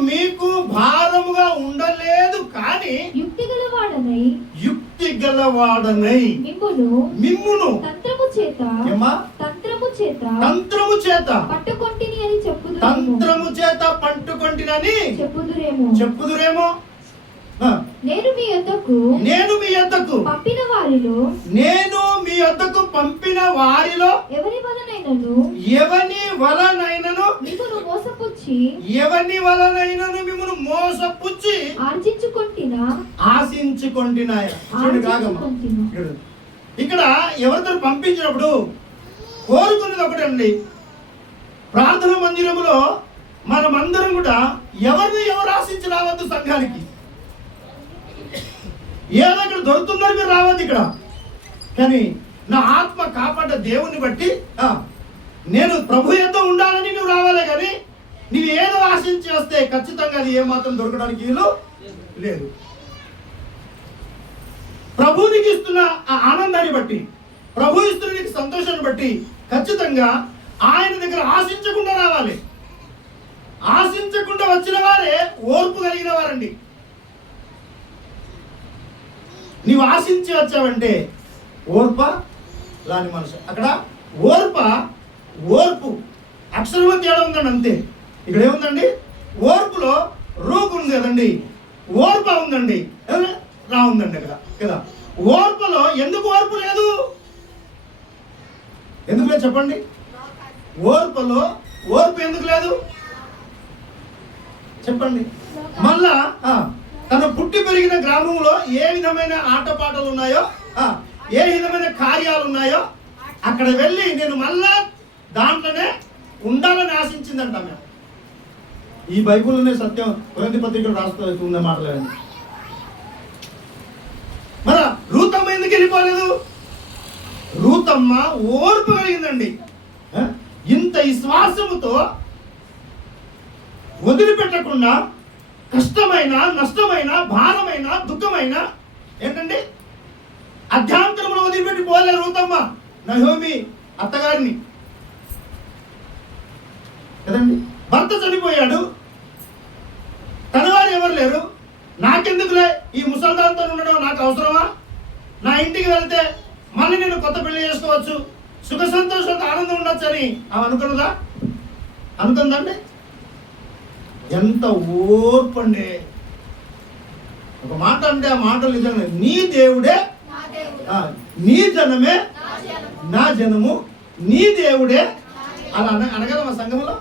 మీకు భారముగా ఉండలేదు కానీ యుక్తి గలవాడనై మిమ్మును తంత్రము చేత పట్టుకొంటినని చెప్పుదురేమో. నేను మీ యొద్దకు పంపిన వారిలో ఎవని వలనైనను మిమ్మును మోసపుచ్చి ఆశించుకొంటినా. ఇక్కడ ఎవరితో పంపించినప్పుడు కోరుకున్నది ఒకటండి. ప్రార్థన మందిరములో మనమందరం కూడా ఎవరు ఆశించి రావద్దు. సంఘానికి ఏదో ఇక్కడ దొరుకుతుందని మీరు రావద్దు ఇక్కడ. కానీ నా ఆత్మ కాపాడ దేవుని బట్టి నేను ప్రభు యొద్ద ఉండాలని నువ్వు రావాలి. కానీ నువ్వు ఏదో ఆశించి వస్తే ఖచ్చితంగా అది ఏమాత్రం దొరకడానికి వీలు లేదు. ప్రభు నీకు ఇస్తున్న ఆ ఆనందాన్ని బట్టి, ప్రభు ఇస్తున్న నీకు సంతోషాన్ని బట్టి ఖచ్చితంగా ఆయన దగ్గర ఆశించకుండా రావాలి. ఆశించకుండా వచ్చిన వారే ఓర్పు కలిగిన వారండి. నీవు ఆశించి వచ్చావంటే ఓర్ప లాని మనసు. అక్కడ ఓర్పు అక్షరంలో తేడా ఉందండి, అంతే. ఇక్కడ ఏముందండి? ఓర్పులో రూపు ఉంది కదండి, ఓర్ప ఉందండి, రా ఉందండి అక్కడ కదా. ఓర్పులో ఎందుకు ఓర్పు లేదు? ఎందుకు లేదు చెప్పండి? ఓర్పులో ఓర్పు ఎందుకు లేదు చెప్పండి? మళ్ళా గ్రామంలో ఏ విధమైన ఆటపాటలు ఉన్నాయో, ఏ విధమైన కార్యాలు ఉన్నాయో అక్కడ వెళ్ళి నేను మళ్ళా దాంట్లోనే ఉండాలని ఆశించిందంట మేము. ఈ బైబిల్లోనే సత్యం కొరింథీ పత్రికలో రాస్తూ ఉన్న మాటలేండి. మరి రూతమ్మ ఎందుకు వెళ్ళిపోలేదు? రూతమ్మ ఓర్పు కలిగిందండి. ఇంత విశ్వాసముతో వదిలిపెట్టకుండా కష్టమైన, నష్టమైన, భారమైన, దుఃఖమైన ఏంటండి అధ్యాంతరంలో వదిలిపెట్టి పోలే రూతమ్మ నహోమి అత్తగారిని కదండి. భర్త చనిపోయాడు, తనవారు ఎవరు లేరు, నాకెందుకులే ఈ ముసల్దాంతో ఉండడం, నాకు అవసరమా? నా ఇంటికి వెళ్తే మళ్ళీ నేను కొత్త పెళ్లి చేసుకోవచ్చు, సుఖ సంతోషంతో ఆనందం ఉండొచ్చు అని ఆమె అనుకున్నదా? అనుకుందండి. ఎంత ఓర్పు అండి. ఒక మాట అంటే ఆ మాటలు నిజంగా నీ దేవుడే నీ జనమే నా జనము, నీ దేవుడే అలా అనగల మా సంఘంలో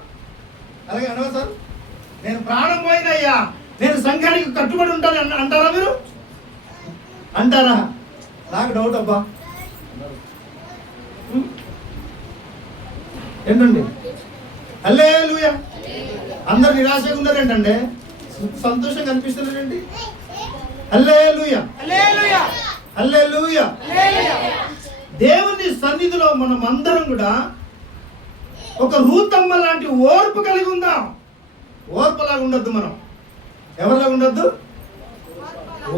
అలాగే అనగా సార్, నేను ప్రాణం పోయినయ్యా, నేను సంఘానికి కట్టుబడి ఉంటాను అంటారా మీరు? అంటారా? నాకు డౌట్ అబ్బా. ఏంటండి హల్లెలూయా. అందరు నిరాశగా ఉన్నారేంటండి? సంతోషంగా కనిపిస్తున్నారేంటి? హల్లెలూయా హల్లెలూయా. దేవుని సన్నిధిలో మనం అందరం కూడా ఒక రూతమ్మ లాంటి ఓర్పు కలిగి ఉందాం. ఓర్పులాగా ఉండొద్దు. మనం ఎవరిలాగా ఉండొద్దు?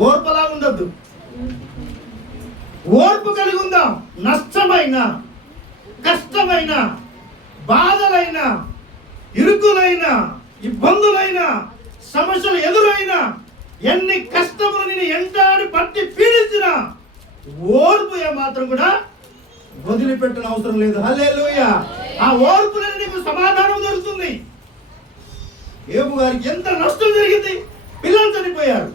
ఓర్పులాగా ఉండొద్దు. ఓర్పు కలిగి ఉందాం. నష్టమైన, కష్టమైన, బాధలైన, ఇరుకులైన, ఇబ్బందులైన, సమస్యలు ఎదురైన, ఎన్ని కష్టములు నేను ఎంటాడి పట్టి పీడించిన ఓర్పు ఏమాత్రం కూడా వదిలిపెట్టిన అవసరం లేదు. హల్లెలూయా. ఆ ఓర్పులని నీకు సమాధానం దొరుకుతుంది. యోబు గారికి ఎంత నష్టం జరిగింది. పిల్లలు చనిపోయారు,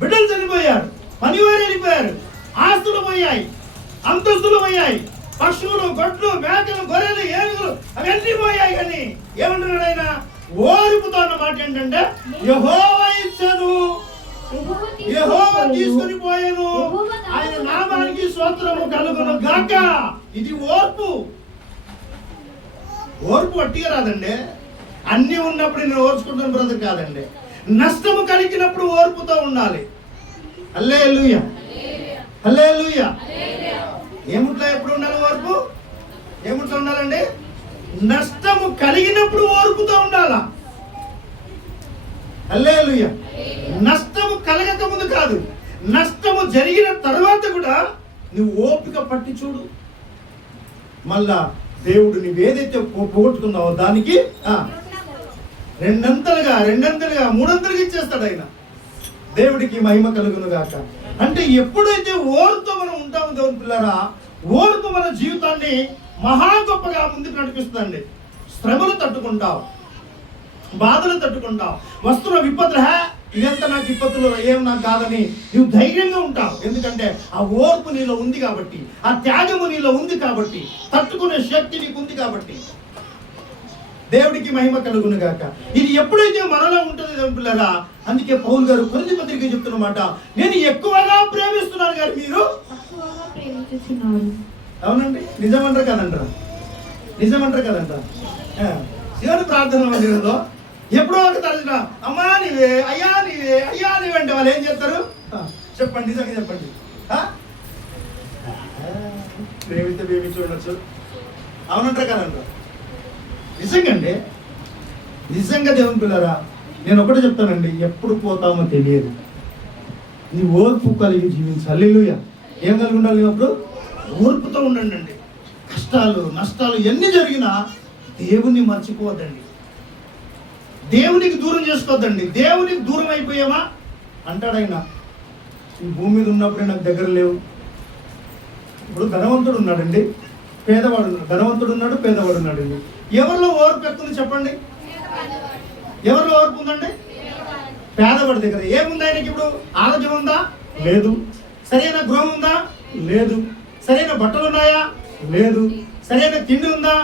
బిడ్డలు చనిపోయారు, పనివారు వెళ్ళిపోయారు, ఆస్తులు పోయాయి, అంతస్తులు పోయాయి, పశువులు, గొడ్లు, మేకలు, గొర్రెలు, ఏనుగులు అవన్నీ పోయాయి. కానీ ఏమంటున్నాడు ఆయన? ఓర్పుతో అన్న మాట ఏంటంటే యెహోవా ఇచ్చాను, యెహోవా తీసుకుని పోయాను, ఆయన నామానికి స్తోత్రము కలుగును గాక. ఇది ఓర్పు. ఓర్పు అట్టిగా రాదండి. అన్ని ఉన్నప్పుడు నేను ఓర్చుకుంటున్న బ్రదర్ కాదండి. నష్టము కలిగినప్పుడు ఓర్పుతో ఉండాలి. హల్లెలూయా హల్లెలూయా. ఏముట్లా ఎప్పుడు ఉండాలి ఓర్పు? ఏముట్లా ఉండాలండి? నష్టము కలిగినప్పుడు ఓర్పుతో ఉండాలా. హల్లెలూయా. నష్టము కలగక ముందు కాదు, నష్టము జరిగిన తర్వాత కూడా నువ్వు ఓపిక పట్టి చూడు. మళ్ళా దేవుడు నువ్వేదైతే పోగొట్టుకున్నావో దానికి రెండంతలుగా, మూడంతలుగా ఇచ్చేస్తాడు ఆయన. దేవుడికి మహిమ కలుగును గాక. అంటే ఎప్పుడైతే ఓర్పుతో మనం ఉంటామో దేవుని పిల్లరా, ఓర్పు మన జీవితాన్ని మహా గొప్పగా ముందుకు నడిపిస్తుందండి. శ్రమలు తట్టుకుంటావు, బాధలు తట్టుకుంటావు, వస్తున్న విపత్తులు, ఇదంతా నాకు విపత్తులు ఏం నాకు కాదని నువ్వు ధైర్యంగా ఉంటావు. ఎందుకంటే ఆ ఓర్పు నీలో ఉంది కాబట్టి, ఆ త్యాగము నీలో ఉంది కాబట్టి, తట్టుకునే శక్తి నీకు ఉంది కాబట్టి. దేవుడికి మహిమ కలుగును గాక. ఇది ఎప్పుడైతే మనలో ఉంటుంది దేవుని పిల్లరా, అందుకే పౌలు గారు కొరింథీ పత్రిక చెప్తున్నమాట, నేను ఎక్కువగా ప్రేమిస్తున్నాను కానీ మీరు అవునండి. నిజమంటారు కదంటారా? నిజమంటారు కదంటారా? శివుని ప్రార్థన మందిరంలో ఎప్పుడో ఒక తరచున అమ్మా నీవే, అయ్యా నీవే, అయ్యా నీవే అంటే వాళ్ళు ఏం చేస్తారు? చెప్పండి, నిజంగా చెప్పండి. ప్రేమిస్తే ప్రేమించి ఉండొచ్చు. అవునంటారు కదంటారు? నిజంగా అండి. నిజంగా దేవుని పిల్లరా, నేను ఒకటే చెప్తానండి, ఎప్పుడు పోతామో తెలియదు. నీ ఓర్పు కలిగి జీవించాలి. హల్లెలూయా. ఏం కలిగి ఉండాలి? అప్పుడు ఓర్పుతో ఉండండి అండి. కష్టాలు, నష్టాలు ఎన్ని జరిగినా దేవుణ్ణి మర్చిపోవద్దండి. దేవునికి దూరం చేసుకోవద్దండి. దేవునికి దూరం అయిపోయామా అంటాడు ఆయన, ఈ భూమి మీద ఉన్నప్పుడే నాకు దగ్గర లేవు. ఇప్పుడు ధనవంతుడు ఉన్నాడండి, పేదవాడు ఉన్నాడు. ధనవంతుడు ఉన్నాడు, పేదవాడు ఉన్నాడండి. ఎవరిలో ఓర్పు ఎక్కువ చెప్పండి? ఎవరిలో ఓర్పు ఉందండి? పేదవాడి దగ్గర. ఏముంది ఆయనకి? ఇప్పుడు ఆరోగ్యం ఉందా? లేదు. సరైన గృహం ఉందా? లేదు. సరైన బట్టలు ఉన్నాయా? లేదు. సరైన తిండి ఉందా?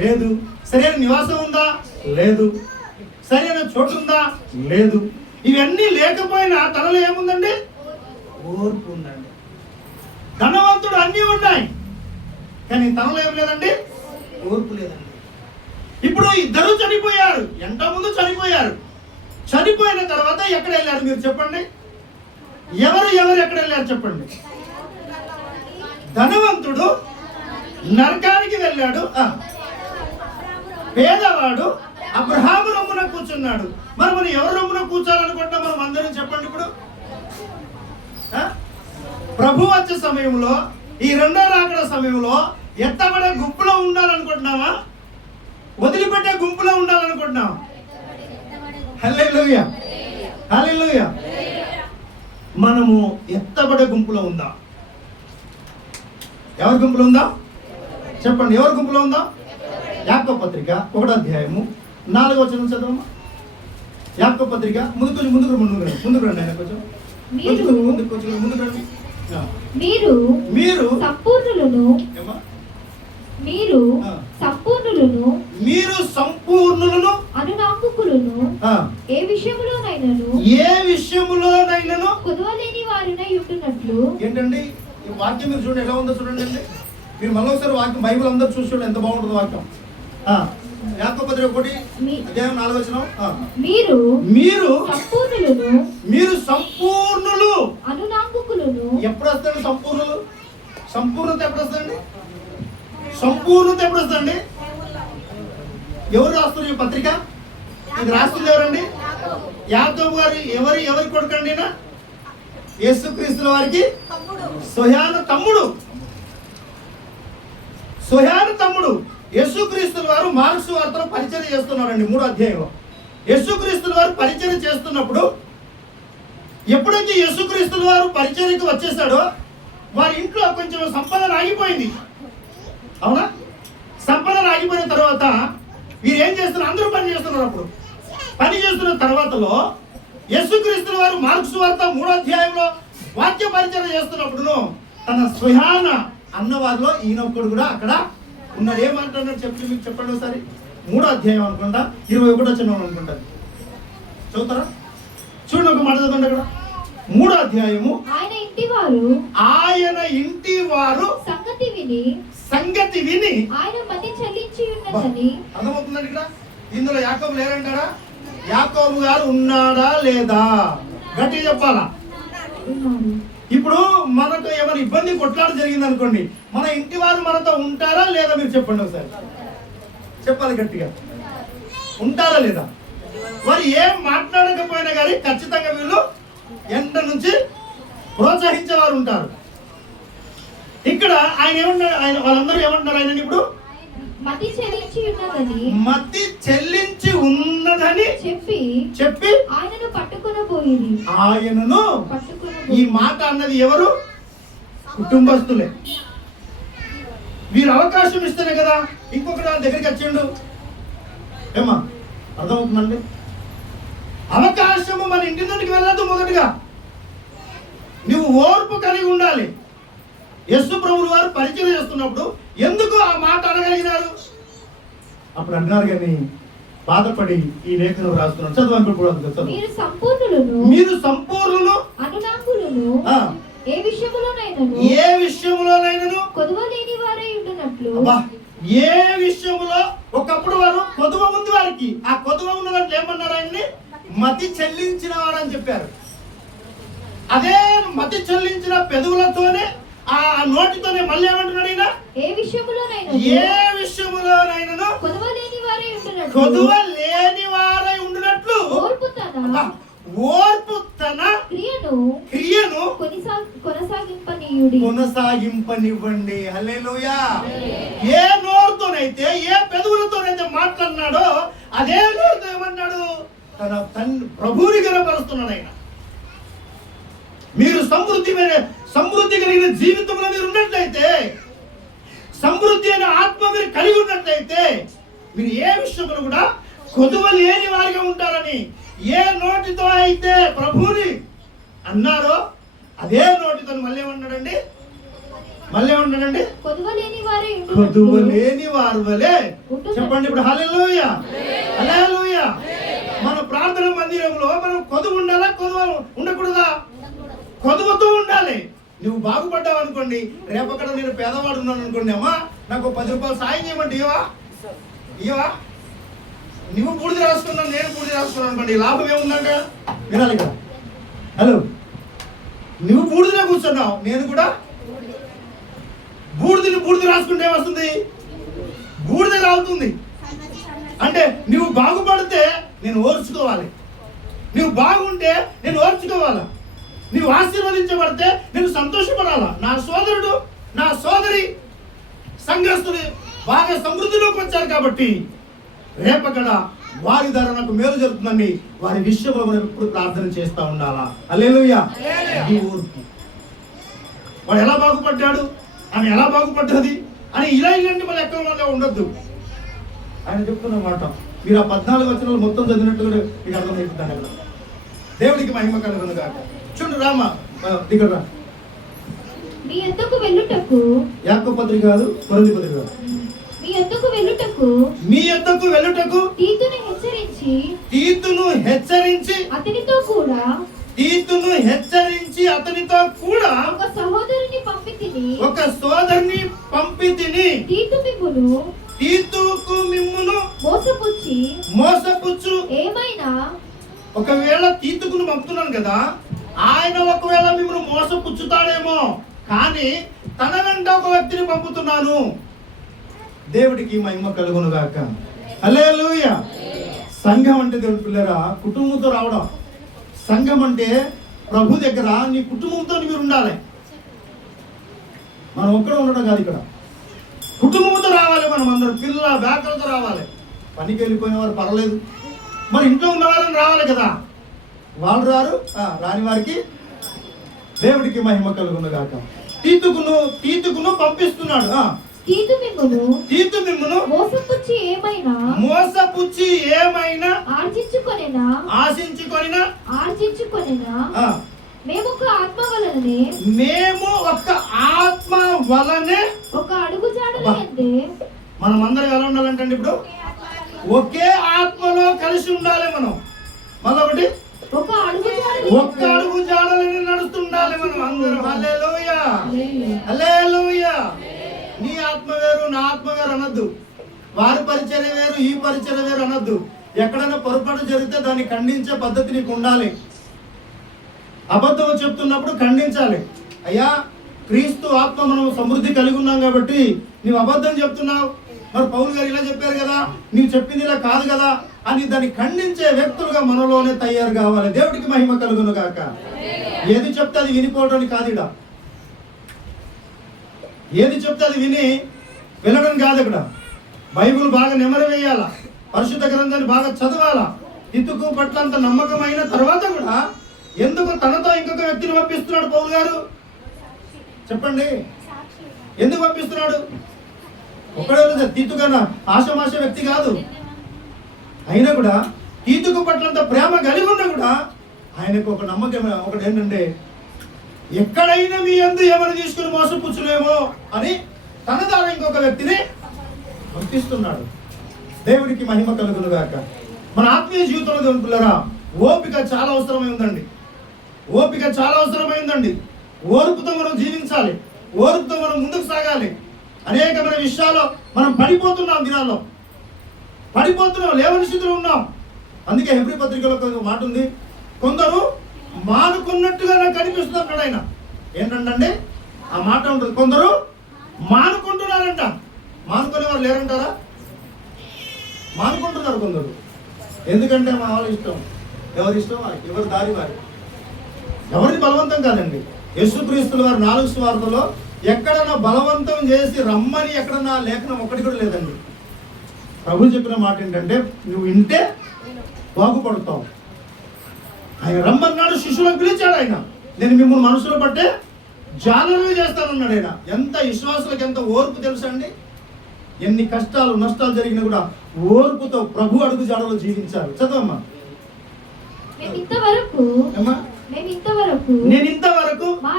లేదు. సరైన నివాసం ఉందా? లేదు. సరైన చోటు ఉందా? లేదు. ఇవన్నీ లేకపోయినా తనలో ఏముందండి? ఓర్పు ఉందండి. ధనవంతుడు అన్నీ ఉన్నాయి, కానీ తనలో ఏం లేదండి, ఓర్పు లేదండి. ఇప్పుడు ఇద్దరు చనిపోయారు, ఎంట ముందు చనిపోయారు. చనిపోయిన తర్వాత ఎక్కడ వెళ్ళారు మీరు చెప్పండి? ఎవరు ఎక్కడ వెళ్ళారు చెప్పండి? ధనవంతుడు నరకానికి వెళ్ళాడు, పేదవాడు అబ్రహాము రొమ్మున కూర్చున్నాడు. మరి మనం ఎవరు రొమ్మున కూర్చోాలనుకుంటున్నాం మనం అందరం చెప్పండి? ఇప్పుడు ప్రభు వచ్చే సమయంలో, ఈ రెండో రాకడ సమయంలో ఎత్తబడే గుంపులో ఉండాలనుకుంటున్నావా, వదిలిపెట్టే గుంపులో ఉండాలనుకుంటున్నావా? హల్లెలూయా, హల్లెలూయా. మనము ఎత్తబడే గుంపులో ఉందా? ఎవరి గుంపులో ఉందా చెప్పండి? ఎవరి గుంపులో ఉందా? యాకోబు పత్రిక 1వ అధ్యాయము 4వ వచనం చదవమ్మా. యాకోబు పత్రిక ముందుకు రండి. ఆయన కొంచెం ముందుకు రండి. మీరు సంపూర్ణులను అనునాంకులను ఏ విషయములోనైనను కుదవలేని వారినై ఉంటున్నట్లు. ఏంటండి ఈ వాక్యం మీరు చూడండి, ఎలా ఉందో చూడండి అండి. మీరు మళ్ళీ ఒకసారి వాక్యం బైబిల్ అందరూ చూసి చూడండి ఎంత బాగుంటుందో వాక్యం. యాకోబు పత్రిక 1 అధ్యాయం 4వ వచనం. మీరు సంపూర్ణులు అనునాంకులను. ఎప్పుడు వస్తాడు సంపూర్ణులు? సంపూర్ణత ఎప్పుడు వస్తుందండి? సంపూర్ణత ఎప్పుడు వస్తుందండి? ఎవరు రాస్తున్నారు ఈ పత్రిక? ఇది రాస్తుంది ఎవరండి? యాకోబు గారు ఎవరి కొడుకండి? యేసుక్రీస్తుల వారికి సోయాను తమ్ముడు. యేసుక్రీస్తుల వారు మార్క్సు వార్తలో పరిచయం చేస్తున్నారండి 3వ అధ్యాయంలో. యేసుక్రీస్తుల వారు పరిచయం చేస్తున్నప్పుడు, ఎప్పుడైతే యేసుక్రీస్తుల వారు పరిచర్యకు వచ్చేసాడో వారి ఇంట్లో కొంచెం సంపద ఆగిపోయింది. అవునా? సంపద ఆగిపోయిన తర్వాత వీరు ఏం చేస్తున్నారు? అందరూ పని చేస్తున్నారు. అప్పుడు పని చేస్తున్న తర్వాతలో యేసుక్రీస్తుల వారు మార్క్సు వార్త 3వ అధ్యాయంలో వాక్య పరిచయం చేస్తున్నప్పుడు తన స్వయాన అన్నవారిలో ఈయనొక్కడు కూడా అక్కడ ఉన్నాడు. ఏమంటున్నాడు మీకు చెప్పండి ఒకసారి. 3వ అధ్యాయం అనుకుంటా 21వ వచనం అనుకుంటా. చదువుతారా? చూడండి, ఒక మాట చదవండి అక్కడ. 3వ అధ్యాయము. ఆయన ఇంటి వారు సంగతి విని ఆయన మతి చెల్లించి ఉన్నదని. అర్థమవుతుందండి ఇక్కడ. ఇందులో యాకోబు లేరంటారా? యాకోబు గారు ఉన్నాడా లేదా? గట్టిగా చెప్పాలా? ఇప్పుడు మనకు ఏమైనా ఇబ్బంది కొట్లాట జరిగింది అనుకోండి, మన ఇంటి వారు మనతో ఉంటారా లేదా? మీరు చెప్పండి ఒకసారి. చెప్పాలి గట్టిగా. ఉంటారా లేదా? వారు ఏం మాట్లాడకపోయినా కానీ ఖచ్చితంగా వీళ్ళు ఎంట నుంచి ప్రోత్సహించేవారు ఉంటారు. ఇక్కడ ఆయన ఏమన్నాడు? వాళ్ళందరూ ఏమంటున్నారు? ఆయన ఇప్పుడు మతి చెల్లించి ఉన్నదని చెప్పి ఆయనను ఈ మాట అన్నది ఎవరు? కుటుంబస్తులే. వీరు అవకాశం ఇస్తేనే కదా ఇంకొకటి వాళ్ళ దగ్గరికి వచ్చిండు. ఏమా అర్థమవుతుందండి? అవకాశము మన ఇంటి నుండికి వెళ్ళదు. మొదటిగా నువ్వు ఓర్పు కలిగి ఉండాలి. యేసు ప్రభువు వారు పరిచయం చేస్తున్నప్పుడు ఎందుకు ఆ మాట అనగలిగినారు? అప్పుడు అన్నారు కానీ బాధపడి ఈ లేఖను రాస్తున్నాడు. చదువు. మీరు సంపూర్ణులు అనునాంకులను ఏ విషయములోనైనను కొదవలేని వారై ఉంటున్నట్లు. ఏ విషయంలో ఒకప్పుడు వారు కొదువ ఉంది వారికి. ఆ కొదువ ఉన్న దాంట్లో ఏమన్నారు? ఆయన్ని మతి చెల్లించిన వారు అని చెప్పారు. అదే మతి చెల్లించిన పెదవులతోనే, ఆ నోటితోనే మళ్ళీ ఏమంటున్నాడు ఆయన? ఏ విషయములోనైనా కొదువ లేని వారై ఉండునట్లు ఓర్పు తన క్రియను కొనసాగింపనివ్వండి. హల్లెలూయా. ఏ నోరుతోనైతే, ఏ పెదవులతోనైతే మాట్లాడినాడో అదే నోరుతో ఏమన్నాడు? తన ప్రభువుని కనపరుస్తున్నాడు ఆయన. మీరు సమృద్ధి కలిగిన జీవితంలో మీరు ఉన్నట్లయితే, సమృద్ధి అనే ఆత్మ మీరు కలిగి ఉన్నట్లయితే, మీరు ఏ విషయంలో కూడా కొదువ లేని వారిగా ఉంటారని ఏ నోటితో అయితే ప్రభువుని అన్నారో అదే నోటితో మళ్ళీ ఏమన్నాడండి? కొదువ లేని వారు వలె. చెప్పండి ఇప్పుడు. హల్లెలూయా, హల్లెలూయా. మన ప్రార్థన మందిరంలో మనం కొదువ ఉండాలా, కొదువ ఉండకూడదా? కొదువతో ఉండాలి. నువ్వు బాగుపడ్డావు అనుకోండి, రేపక్కడ నేను పేదవాడు ఉన్నాను అనుకోండి, అమ్మా నాకు 10 రూపాయలు సాయం చేయమంటే ఇవా నువ్వు బూడిద రాసుకున్నావు, నేను బూడిద రాసుకున్నాను అనుకోండి, లాభం ఏముందంట? వినాలి కదా. హలో, నువ్వు బూడిదలో కూర్చున్నావు, నేను కూడా బూడిద రాసుకుంటే ఏమొస్తుంది? బూడిద రావుతుంది. అంటే నువ్వు బాగుపడితే నేను ఓర్చుకోవాలి, నువ్వు బాగుంటే నేను ఓర్చుకోవాలా, నువ్వు ఆశీర్వదించబడితే నేను సంతోషపడాలా. నా సోదరుడు నా సోదరి సంఘస్థులు బాగా సమృద్ధిలోకి వచ్చారు కాబట్టి రేపక్కడ వారి ద్వారా నాకు మేలు జరుగుతుందని వారి విషయంలో మనం ఎప్పుడు ప్రార్థన చేస్తూ ఉండాలా. హల్లెలూయా. ఇది ఓర్పు. వాడు ఎలా బాగుపడ్డాడు, ఆమె ఎలా బాగుపడ్డది అని ఇలాంటి మన ఎక్కడ ఉండొద్దు. ఆయన చెప్తున్న మాట మీరు ఆ 14 వచనాలు మొత్తం చదివినట్టుగా మీకు అర్థమవుతుందండి. అక్కడ దేవుడికి మహిమ కలుగును గాక. చూడు రామ ఇక్కడ రా. మీ యొద్దకు వెళ్ళుటకు, యాకోబు పత్రిక కాదు, కొరింథీ పత్రిక కాదు, మీ యొద్దకు వెళ్ళుటకు తీతును హెచ్చరించి అతనితో కూడా ఒక సహోదరుని పంపితిని. తీతుకు మిమ్మును మోసపుచ్చు. ఏమైనా ఒకవేళ తీతుకును పంపుతున్నాను కదా, ఆయన ఒకవేళ మిమ్మల్ని మోసపుచ్చుతాడేమో, కానీ తన వెంట ఒక వ్యక్తిని పంపుతున్నాను. దేవుడికి మహిమ కలుగును గాక. హల్లెలూయా. సంఘం అంటే దేవుడి పిల్లరా కుటుంబంతో రావడం. సంఘం అంటే ప్రభు దగ్గర నీ కుటుంబంతో మీరు ఉండాలి. మనం ఒక్కడే ఉండడం కాదు, ఇక్కడ కుటుంబంతో రావాలి. మనం అందరం పిల్లల బ్యాకలతో రావాలి. పనికి వెళ్ళిపోయిన వారు పర్వాలేదు, మరి ఇంట్లో ఉన్న వాళ్ళని రావాలి కదా. వాళ్ళు రారు, రాని వారికి దేవుడికి మహిమ కలుగును గాక. తీతుకును పంపిస్తున్నాడు. తీతు మిమ్మును మోసపుచ్చి ఏమైనా ఆశించుకొనినా మేము ఒక ఆత్మ వలనే ఒక అడుగు జాడలంటే మనమందరం ఎలా ఉండాలంటే ఇప్పుడు ఒకే ఆత్మలో కలిసి ఉండాలి. మనం మళ్ళొకటి ఒక్క అడుగు జాడలని నడుస్తుండాలి మనం అందరం. హల్లెలూయా, హల్లెలూయా. నీ ఆత్మ వేరు నా ఆత్మ వేరు అనొద్దు. వారి పరిచర్య వేరు ఈ పరిచర్య వేరు అనొద్దు. ఎక్కడైనా పొరపాటు జరిగితే దాన్ని ఖండించే పద్ధతి నీకు ఉండాలి. అబద్ధం చెప్తున్నప్పుడు ఖండించాలి. అయ్యా, క్రీస్తు ఆత్మ మనం సమృద్ధి కలిగి ఉన్నాం కాబట్టి నీవు అబద్ధం చెప్తున్నావు, మరి పౌలు గారు ఇలా చెప్పారు కదా, నీవు చెప్పింది ఇలా కాదు కదా అని దాన్ని ఖండించే వ్యక్తులుగా మనలోనే తయారు కావాలి. దేవుడికి మహిమ కలుగును గాక. ఏది చెప్తే అది వినిపోవడానికి కాదు, ఇక్కడ ఏది చెప్తే అది విని వెళ్ళడం కాదు. ఇక్కడ బైబిల్ బాగా నెమరు వేయాలా, పరిశుద్ధ గ్రంథాన్ని బాగా చదవాలా. తీతుకు పట్ల అంత నమ్మకమైన తర్వాత కూడా ఎందుకు తనతో ఇంకొక వ్యక్తిని పంపిస్తున్నాడు పౌలు గారు? చెప్పండి, ఎందుకు పంపిస్తున్నాడు? ఒక్కడే తీతుకన్నా ఆశమాష వ్యక్తి కాదు. అయినా కూడా తీతుకు పట్లంత ప్రేమ కలిగి ఉన్నా కూడా ఆయనకు ఒక నమ్మకం ఒకటి ఏంటంటే, ఎక్కడైనా మీ యందు ఏమైనా తీసుకుని మోసపుచ్చులేమో అని తన ద్వారా ఇంకొక వ్యక్తిని పంపిస్తున్నాడు. దేవుడికి మహిమ కలుగును గాక. మన ఆత్మీయ జీవితంలో దేవుని పిల్లరా ఓపిక చాలా అవసరమైందండి. ఓపిక చాలా అవసరమైందండి. ఓర్పుతో మనం జీవించాలి, ఓర్పుతో మనం ముందుకు సాగాలి. అనేకమైన విషయాల్లో మనం పడిపోతున్నాం, దినాల్లో పడిపోతున్నాం, లేవని స్థితిలో ఉన్నాం. అందుకే హెబ్రీ పత్రికలో ఒక మాట ఉంది, కొందరు మానుకున్నట్టుగా నాకు కనిపిస్తుంది అన్నాడు ఆయన. ఏంటంటే ఆ మాట ఉంటుంది, కొందరు మానుకుంటున్నారంట. మానుకునే వారు లేరంటారా? మానుకుంటున్నారు కొందరు. ఎందుకంటే మా వాళ్ళ ఇష్టం, ఎవరి ఇష్టం ఎవరి దారి వారి, ఎవరిని బలవంతం కాదండి. యేసుక్రీస్తుల వారు 4 సువార్తలో ఎక్కడన్నా బలవంతం చేసి రమ్మని ఎక్కడన్నా లేఖనం ఒకటి కూడా లేదండి. ప్రభు చెప్పిన మాట ఏంటంటే, నువ్వు వింటే బాగుపడతావు. ఆయన రమ్మన్నాడు, శిష్యులకు పిలిచాడు. ఆయన నేను మిమ్మల్ని మనసులో పట్టే జాలరులు చేస్తానన్నాడు. ఆయన ఎంత విశ్వాసులకు ఎంత ఓర్పు తెలుసా అండి. ఎన్ని కష్టాలు నష్టాలు జరిగినా కూడా ఓర్పుతో ప్రభు అడుగు జాడలో జీవించారు. చదవమ్మా. నేను ఇంతవరకు మా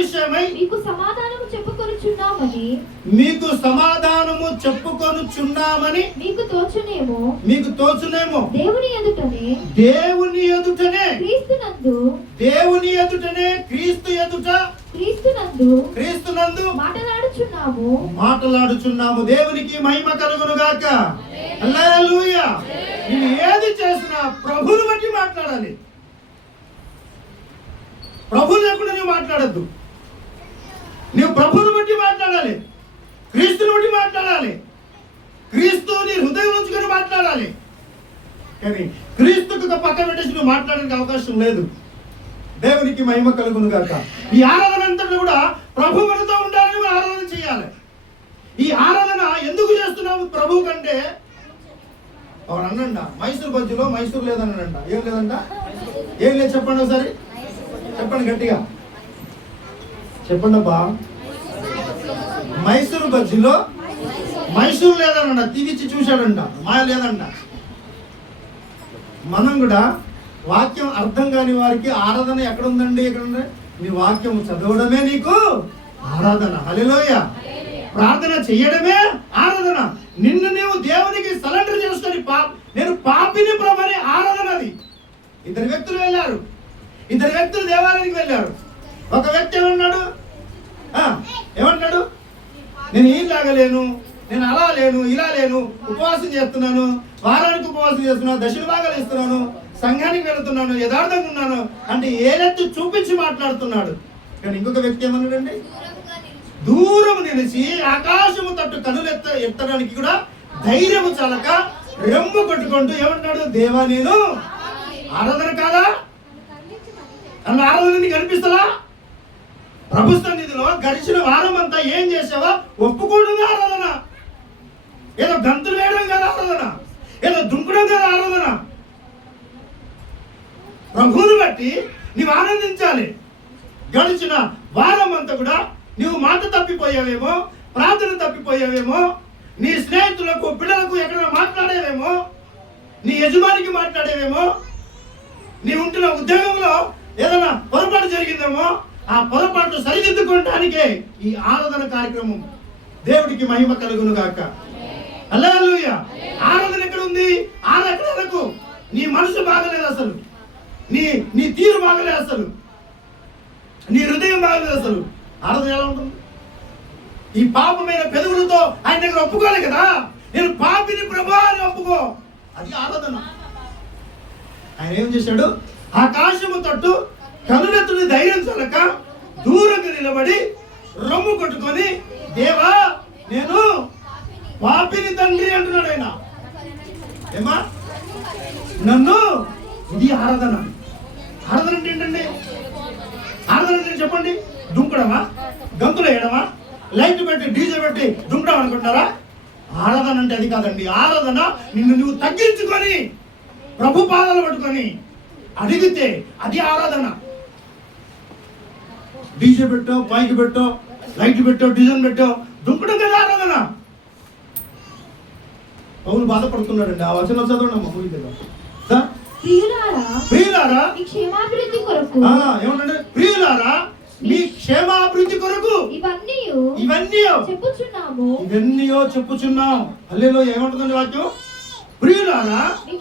విషయమై మీకు సమాధానం చెప్పుకొనుచున్నాను. చెప్పుకొనుచున్నామని మీకు సమాధానము చెప్పుకొనుచున్నామని మీకు తోచునేమో దేవుని ఎదుటనే క్రీస్తు ఎదుట క్రీస్తునందు మాటలాడుచున్నాము. దేవునికి మహిమ కలుగును గాక. హల్లెలూయా. నువ్వు ఏది చేసినా ప్రభువుని బట్టి మాట్లాడాలి. ప్రభు లేకుండా నువ్వు మాట్లాడద్దు. నువ్వు ప్రభువుని బట్టి మాట్లాడాలి, క్రీస్తుని బట్టి మాట్లాడాలి, క్రీస్తుని హృదయం ఉంచుకొని మాట్లాడాలి. కానీ క్రీస్తుకు పక్క పెట్టేసి నువ్వు మాట్లాడడానికి అవకాశం లేదు. దేవునికి మహిమ కలుగును గాక. ఈ ఆరాధన అంతట్లో కూడా ప్రభు మనతో ఉండాలని మనం ఆరాధన చేయాలి. ఈ ఆరాధన ఎందుకు చేస్తున్నాము? ప్రభు కంటే ఎవరు అన్నండ మైసూర్ బజ్జీలో మైసూర్ లేదన్నాడంట. ఏం లేదంట? ఏం లేదు చెప్పండి ఒకసారి, చెప్పండి గట్టిగా చెప్పండి అబ్బా. మైసూర్ బజ్జీలో మైసూర్ లేదనంట, తీవిచ్చి చూశాడంట, మాయ లేదంట. మనం కూడా వాక్యం అర్థం కాని వారికి ఆరాధన ఎక్కడ ఉందండి? ఎక్కడ ఉంది? నీ వాక్యం చదవడమే నీకు ఆరాధన. హల్లెలూయా. ప్రార్థన చేయడమే ఆరాధన. నిన్ను నీవు దేవునికి సరెండర్ చేసుకొని నేను పాపిని ప్రభుని ఆరాధన. అది ఇద్దరు వ్యక్తులు వెళ్ళారు, ఇద్దరు వ్యక్తులు దేవాలయానికి వెళ్ళారు. ఒక వ్యక్తి ఏమన్నాడు? నేను ఏం లాగలేను, నేను అలా లేను, ఇలా లేను, ఉపవాసం చేస్తున్నాను, వారానికి ఉపవాసం చేస్తున్నాను, దశల భాగాలు ఇస్తున్నాను, సంఘానికి వెళుతున్నాను, యథార్థంగా ఉన్నాను అంటే ఏలెత్తి చూపించి మాట్లాడుతున్నాడు. కానీ ఇంకొక వ్యక్తి ఏమన్నాడండి? దూరం నిలిచి ఆకాశము తట్టు కనులు ఎత్తడానికి కూడా ధైర్యము చాలక రెమ్ము కొట్టుకుంటూ ఏమంటాడు? దేవా, నేను ఆరాధన కాదా? అన్న ఆరాధన నీకు కనిపిస్తుందా? ప్రభు సన్నిధిలో గడిచిన వారం అంతా ఏం చేసావా? ఒప్పుకోవడం ఆరాధన. ఏదో గంతులు వేయడం కదా ఆరాధన, ఏదో దుంకడం కదా ఆరాధన. ప్రభువుని బట్టి నీవు ఆనందించాలి. గడిచిన వారం అంతా కూడా నీవు మాట తప్పిపోయావేమో, ప్రార్థన తప్పిపోయావేమో, నీ స్నేహితులకు పిల్లలకు ఎక్కడ మాట్లాడేవేమో, నీ యజమానికి మాట్లాడేవేమో, నీ ఉంటున్న ఉద్యోగంలో ఏదైనా పొరపాటు జరిగిందేమో, ఆ పొరపాటు సరిదిద్దుకోవడానికే ఈ ఆరాధన కార్యక్రమం. దేవుడికి మహిమ కలుగును గాక. హల్లెలూయా. ఆరాధన ఎక్కడ ఉంది? ఆరాధనకు నీ మనసు బాగలేదు, అసలు నీ తీరు బాగలేదు, అసలు నీ హృదయం బాగలేదు. అసలు ఆరాధన ఎలా ఉంటుంది? ఈ పాపమైన పెదవులతో ఆయన దగ్గర ఒప్పుకోవాలి కదా. నేను పాపిని ప్రభా అని ఒప్పుకో, అది ఆరాధన. ఆయన ఏం చేశాడు? ఆకాశము తట్టు కనులెత్తుని ధైర్యం చాలక దూరంగా నిలబడి రొమ్ము కొట్టుకొని, దేవా, నేను పాపిని తండ్రి అంటున్నాడు ఆయన. ఏమా నన్ను, ఇది ఆరాధన. ఆరాధన అంటే ఏంటండి? ఆరాధన అంటే చెప్పండి. దుంకడమా? గంతులు వేయడమా? లైట్ పెట్టి డీజే పెట్టి దుంకడం అనుకుంటారా? ఆరాధన అంటే అది కాదండి. ఆరాధన నిన్ను నువ్వు తగ్గించుకొని ప్రభు పాదాలు పట్టుకొని అడిగితే అది ఆరాధన. డీజే పెట్టో, పైకి పెట్టో, లైట్ పెట్టో, డిజైన్ పెట్టో దుంకడం కదా ఆరాధన. పౌలు బాధపడుతున్నాడండి. ఆ వచనం చదవండి అమ్మ. ప్రియులారా, ఏమన్నాడు? ప్రియులారా, మీ క్షేమాభివృద్ధి కొరకు ఇవన్నీ చెప్పుచున్నాం. హల్లెలూయా. ఏమంటుందండి వాక్యం? ప్రియులారా, మీ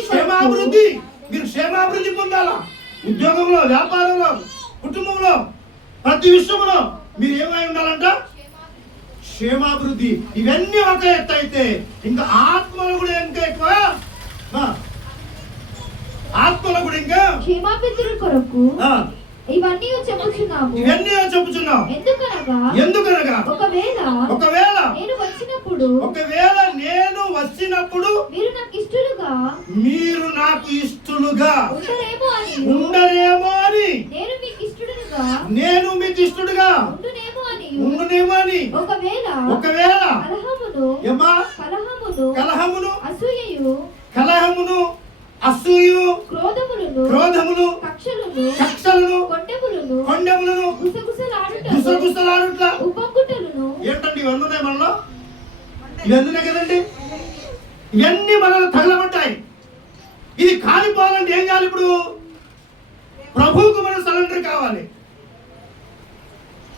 క్షేమాభివృద్ధి, మీరు క్షేమాభివృద్ధి పొందాలా. ఉద్యోగంలో, వ్యాపారంలో, కుటుంబంలో, ప్రతి విషయంలో మీరు ఏమై ఉండాలంట? క్షేమాభివృద్ధి. ఇవన్నీ ఒక ఎత్తు అయితే ఇంకా ఆత్మలు కూడా ఇంకా ఎక్కువ. ఆత్మలు కూడా ఇంకా క్షేమాభివృద్ధి కొరకు ఇవన్నీ చెప్పుచున్నాం. ఎందుకనగా ఒకవేళ నేను వచ్చినప్పుడు మీరు నాకు ఇష్టలుగా ఉండరేమో అని, నేను మీకు ఇష్టడుగా ఉండునేమో అని. ఒకవేళ కలహమును, అసూయు, క్రోధములు, కక్షలను, కొండెములను, గుసగుసలాడుట, ఏంటండి ఇవన్నీ ఉన్నాయి మనలో? ఇవన్నీ ఉన్నాయి కదండి. ఇవన్నీ మనలో తగలబడ్డాయి. ఇది కాలిపోవాలంటే ఏం చేయాలి? ఇప్పుడు ప్రభువుకు మనం సరెండర్ కావాలి.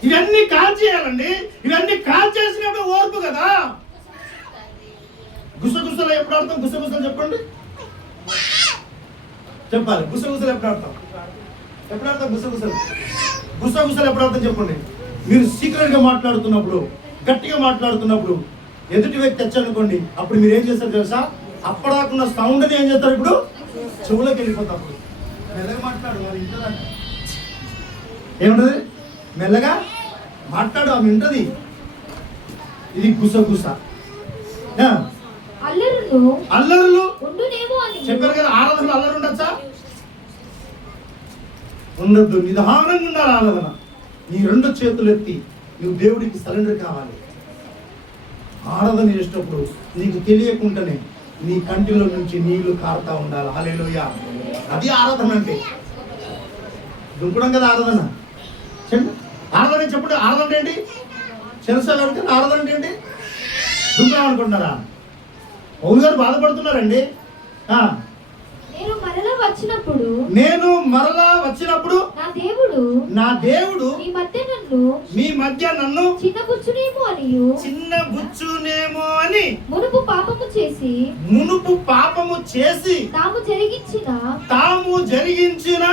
ఇవన్నీ ఇవన్నీ కాల్చేయాలండి. ఇవన్నీ కాల్చేసినప్పుడు ఓర్పు కదా. గుసగుసలు ఎప్పుడు ఆడతాం? గుసగుసలు చెప్పండి, చెప్పాలి. గుసగుసలు ఎప్పుడు ఆడతాం? ఎప్పుడు ఆడతాం గుసగుసలు? గుసగుసలు ఎప్పుడు ఆడతాం చెప్పండి. మీరు సీక్రెట్గా మాట్లాడుతున్నప్పుడు, గట్టిగా మాట్లాడుతున్నప్పుడు ఎదుటి వ్యక్తి తెచ్చనుకోండి, అప్పుడు మీరు ఏం చేస్తారు తెలుసా? అప్పడాకున్న సౌండ్ని ఏం చేస్తారు? ఇప్పుడు చెవులోకి వెళ్ళిపోతాం. అప్పుడు మెల్లగా మాట్లాడు, అది వింటదంట. ఏముంటది? మెల్లగా మాట్లాడు, ఆమె వింటది. ఇది గుసగుస. అల్లరులు చెప్పారు కదా. ఆరాధనలు అల్లరు ఉండొచ్చా? ఉండద్దు. నిదానంగా ఉండాలి ఆరాధన. నీ 2 చేతులు ఎత్తి నువ్వు దేవుడికి సరెండర్ కావాలి. ఆరాధన చేసేటప్పుడు నీకు తెలియకుండానే నీ కంటిలో నుంచి నీళ్లు కారుతా ఉండాలి. హల్లెలూయా. అది ఆరాధన అంటే. దుంపడం కదా ఆరాధన. ఆరాధన చెప్పండి. ఆరాధన ఏంటి? తెలుసా? ఆరాధన ఏంటి? దుంపడం అనుకుంటున్నారా? పౌలు గారు బాధపడుతున్నారండి. నేను మరలా వచ్చినప్పుడు నా దేవుడు మీ మధ్య నన్ను చిన్నబుచ్చునేమో అని మునుపు పాపము చేసి తాము జరిగించిన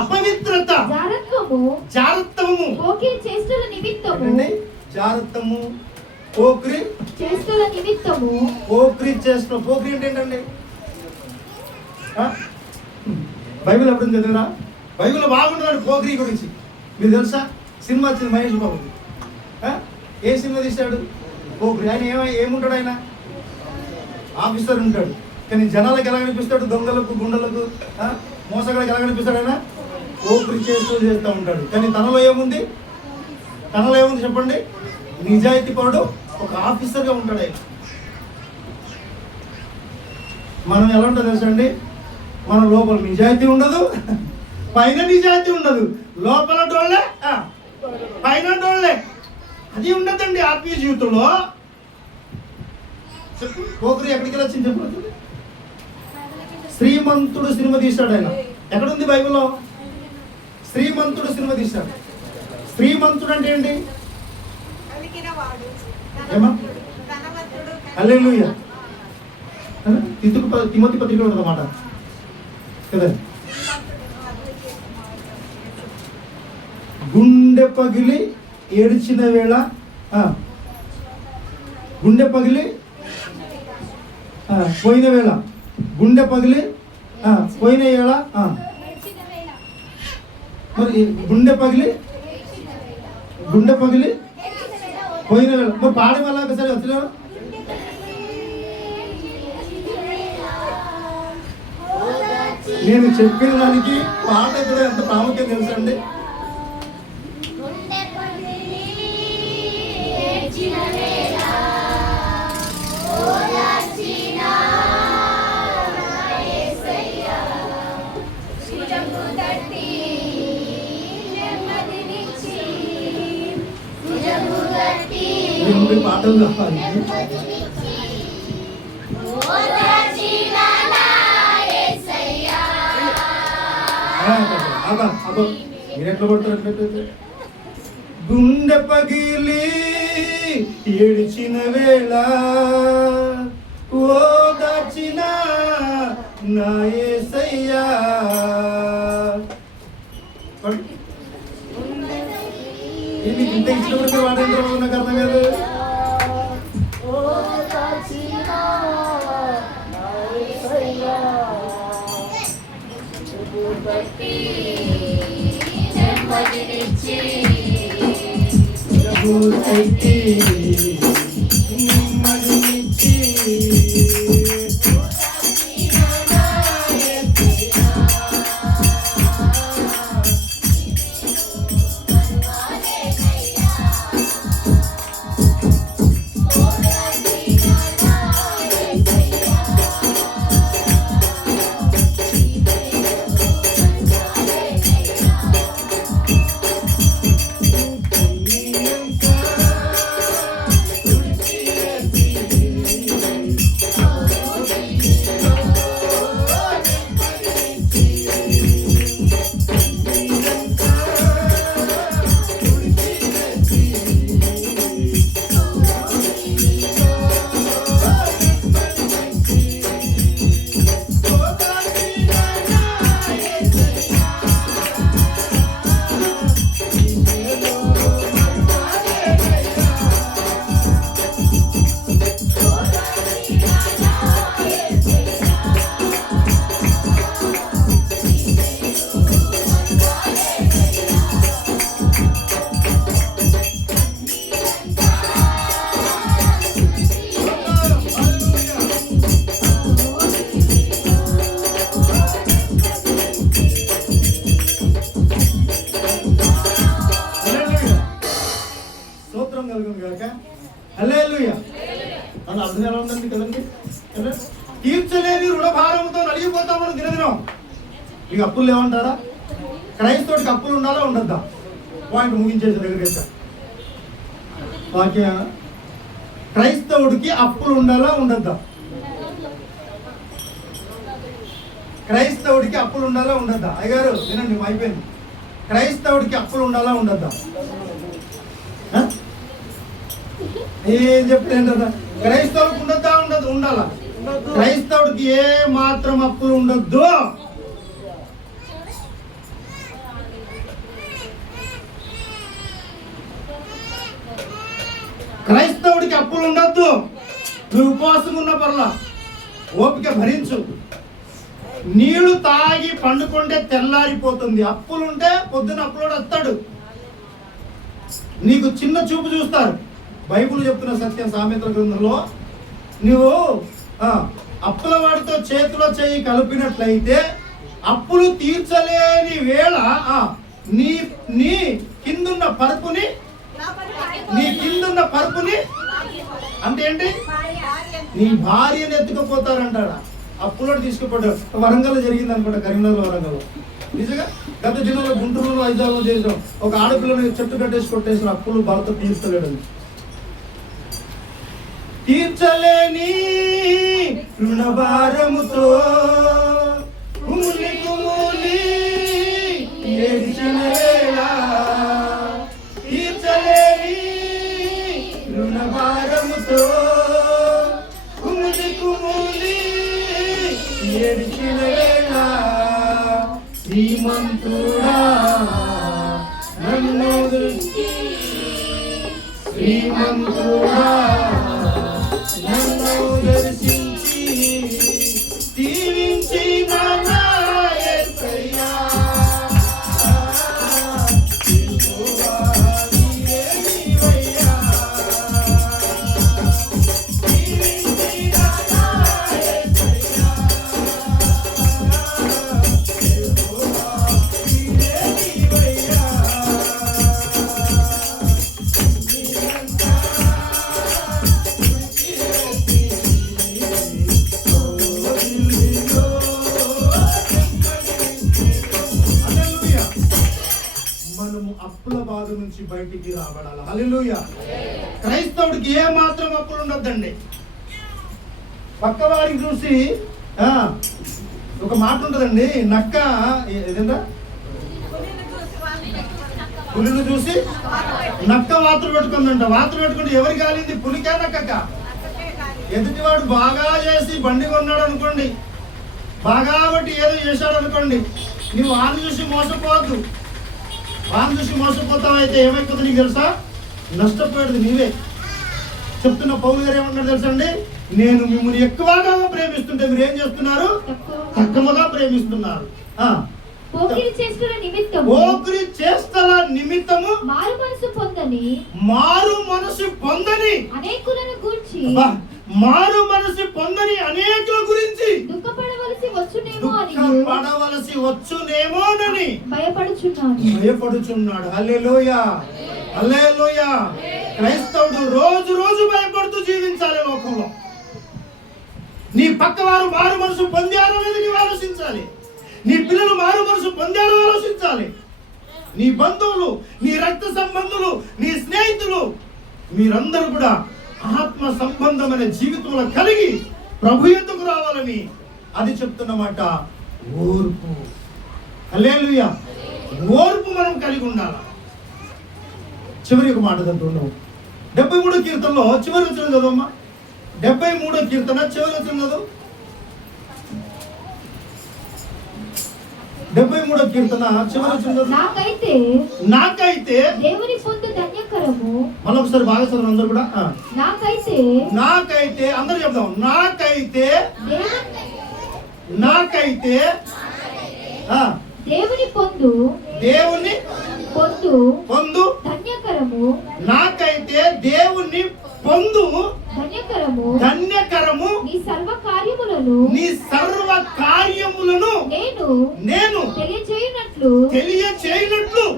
అపవిత్రత జారత్వము జారత్వము పోక్రి చేష్టల నిమిత్తము. పోక్రి చేష్టం. పోక్రి అంటే ఏంటండి? బైబిల్ ఎప్పుడు చదివినా? బైబిల్ బాగుంటుందండి పోక్రి గురించి. మీరు తెలుసా? సినిమా వచ్చింది మహేష్ బాబు. ఏ సినిమా తీశాడు? పోక్రి. ఆయన ఏముంటాడు? ఆయన ఆఫీసర్ ఉంటాడు. కానీ జనాలకు ఎలా కనిపిస్తాడు? దొంగలకు, గుండెలకు, మోసగాళ్ళకి ఎలా కనిపిస్తాడు? ఆయన పోక్రి చేస్తూ ఉంటాడు. కానీ తనలో ఏముంది? చెప్పండి. నిజాయితీ పరుడు, ఒక ఆఫీసర్గా ఉంటాడు ఆయన. మనం ఎలా ఉంటుంది తెలుసా అండి? మన లోపల నిజాయితీ ఉండదు, పైన నిజాయితీ ఉండదు. లోపల డోళ్ళే, పైన డోళ్ళే. అది ఉండదండి ఆత్మీయ జీవితంలో. చెప్పు. పోకరి ఎక్కడికి వచ్చింది చెప్పు. శ్రీమంతుడు సినిమా తీశాడు ఆయన. ఎక్కడుంది బైబిల్లో? శ్రీమంతుడు సినిమా తీశాడు. శ్రీమంతుడు అంటే ఏంటి? హల్లెలూయా. తిమోతి పత్రిక ఉందన్నమాట కదా. గుండె పగిలి ఏడ్చిన వేళ, గుండె పగిలి పోయిన వేళ, గుండె పగిలి పోయిన వేళ, మరి గుండె పగిలి పోయిన వేళ. మరి పాడే వల్ల ఒకసారి వచ్చిన నేను చెప్పిన దానికి పాట కూడా ఎంత ప్రాముఖ్యం తెలుసండి. పాటలు కావాలి. మీరు ఎట్లా పడతారు? గుండె పగిలి ఏడిచిన వేళ ఓదార్చిన నా యేసయ్యా. ఇది ఇంత ఇచ్చినప్పుడు వాడేంద్ర నాకు అర్థం కాదు. హల్లెలూయా. అని అర్థం ఎలా ఉందండి కదండి? తీర్చలేని రుణభారంతో నలిగిపోతామని దినదినం. ఇక అప్పులు లేవంటారా? క్రైస్తవుడికి అప్పులు ఉండాలా ఉండద్దా? పాయింట్ ముగించేసి దగ్గరికి వచ్చా. వాక్యం, క్రైస్తవుడికి అప్పులు ఉండాలా ఉండద్దా? క్రైస్తవుడికి అప్పులు ఉండాలా ఉండద్దా? అయ్యగారు వినండి, అయిపోయింది. క్రైస్తవుడికి అప్పులు ఉండాలా ఉండద్దా? ఏం చెప్తాను కదా, క్రైస్తవుడికి ఉండద్దా ఉండదు? ఉండాలా. క్రైస్తవుడికి ఏ మాత్రం అప్పులు ఉండద్దు. క్రైస్తవుడికి అప్పులు ఉండద్దు. నువ్వు ఉపవాసం ఉన్న పర్లా, ఓపిక భరించు. నీళ్లు తాగి పండుకుంటే తెల్లారిపోతుంది. అప్పులుంటే పొద్దున అప్పులోడు వస్తాడు, నీకు చిన్న చూపు చూస్తారు. బైబిల్ చెప్తున్న సత్యం సామెతల గ్రంథంలో, నువ్వు అప్పుల వాడితో చేతిలో చేయి కలిపినట్లయితే అప్పులు తీర్చలేని వేళ నీ నీ కిందున్న పరుపుని అంటే ఏంటి? నీ భార్యను ఎత్తుకుపోతారంటాడా? అప్పులో తీసుకుపోతాడు. వరంగల్ జరిగింది అనుకుంటా, కరీంనగర్ వరంగల్. నిజంగా గత జిల్లాలో గుంటూరులో ఐజాలో చేసాం. ఒక ఆడపిల్లని చెట్టు కట్టేసి కొట్టేసిన అప్పులు భర్త తీర్చలేడని. తీర్చలేని రుణభారముతో కుములి కుములి ఏడ్చిన వేళ, తీర్చలేని రుణభారముతో కుములి కుములి ఏడ్చిన వేళ, శ్రీమంతుడా నన్ను దృష్టి, శ్రీమంతుడా నన్ను దర్శించి దీవించిన నా యేసయ్యా, యెహోవా నీవే నీవయ్యా, దీవించిన నా యేసయ్యా, యెహోవా నీవే నీవయ్యా. మనము అప్పుల బాధ నుంచి బయటికి రాబడాలి. హల్లెలూయా. క్రైస్తవుడికి ఏ మాత్రం అప్పులు ఉండొద్దండి. పక్కవాడికి చూసి ఒక మాట ఉంటుందండి, నక్క ఏదంటే పులిని చూసి నక్క వాతలు పెట్టుకుందంట. వాతలు పెట్టుకుంటే ఎవరికి కాలింది? పులికా నక్కక? ఎదుటివాడు బాగా చేసి బండి కొన్నాడు అనుకోండి, బాగా బట్టి ఏదో చేశాడు అనుకోండి, నువ్వు వాడిని చూసి మోసపోవద్దు. వాడిని చూసి మోసపోతావైతే ఏమైపోతుంది నీకు తెలుసా? నష్టపోయేది నీవే. చెప్తున్న పౌలు గారు ఏమన్నారు తెలుసా అండి? నేను మిమ్మల్ని ఎక్కువగా ప్రేమిస్తుంటే మీరు ఏం చేస్తున్నారు? తక్కువగా ప్రేమిస్తున్నారు. పోకిరి చేష్టల నిమిత్తము మారు మనసు పొందని అనేకులను గూర్చి మారు మనసు పొందని అనేకుల గురించి దుఃఖపడవలసి వచ్చునేమోనని భయపడుచున్నాడు. హల్లెలూయా, హల్లెలూయా. క్రైస్తవుడు రోజు రోజు భయపడుతూ జీవించాలి లోకంలో. నీ పక్కవారు మారు మనసు పొందారో అనేది నీవు ఆలోచించాలి. నీ పిల్లలు మారు మనసు పొందారో ఆలోచించాలి. నీ బంధువులు, నీ రక్త సంబంధులు, నీ స్నేహితులు, మీరందరూ కూడా ఆత్మ సంబంధమైన జీవితంలో కలిగి ప్రభు యొద్దకు రావాలని అది చెప్తున్నమాట. ఓర్పు. హల్లెలూయా. ఓర్పు మనం కలిగి ఉండాలి. చివరి ఒక మాట చదువుతున్నాం. 73వ కీర్తనలో చివరి వచనం చదవమ్మా. 73వ కీర్తన చివరి వచనం చదువు. 73వ కీర్తన చివరి వచనం చదువు. నాకైతే దేవుని పొందు ధన్యకరము. మళ్ళొకసారి బాగా చదవండి అందరూ కూడా. నాకైతే అందరూ చెప్దాం. నాకైతే దేవుని పొందు ధన్యకరము. నాకైతే దేవుని పొందు ధన్యకరము. నీ సర్వ కార్యములను నేను తెలియచేయునట్లు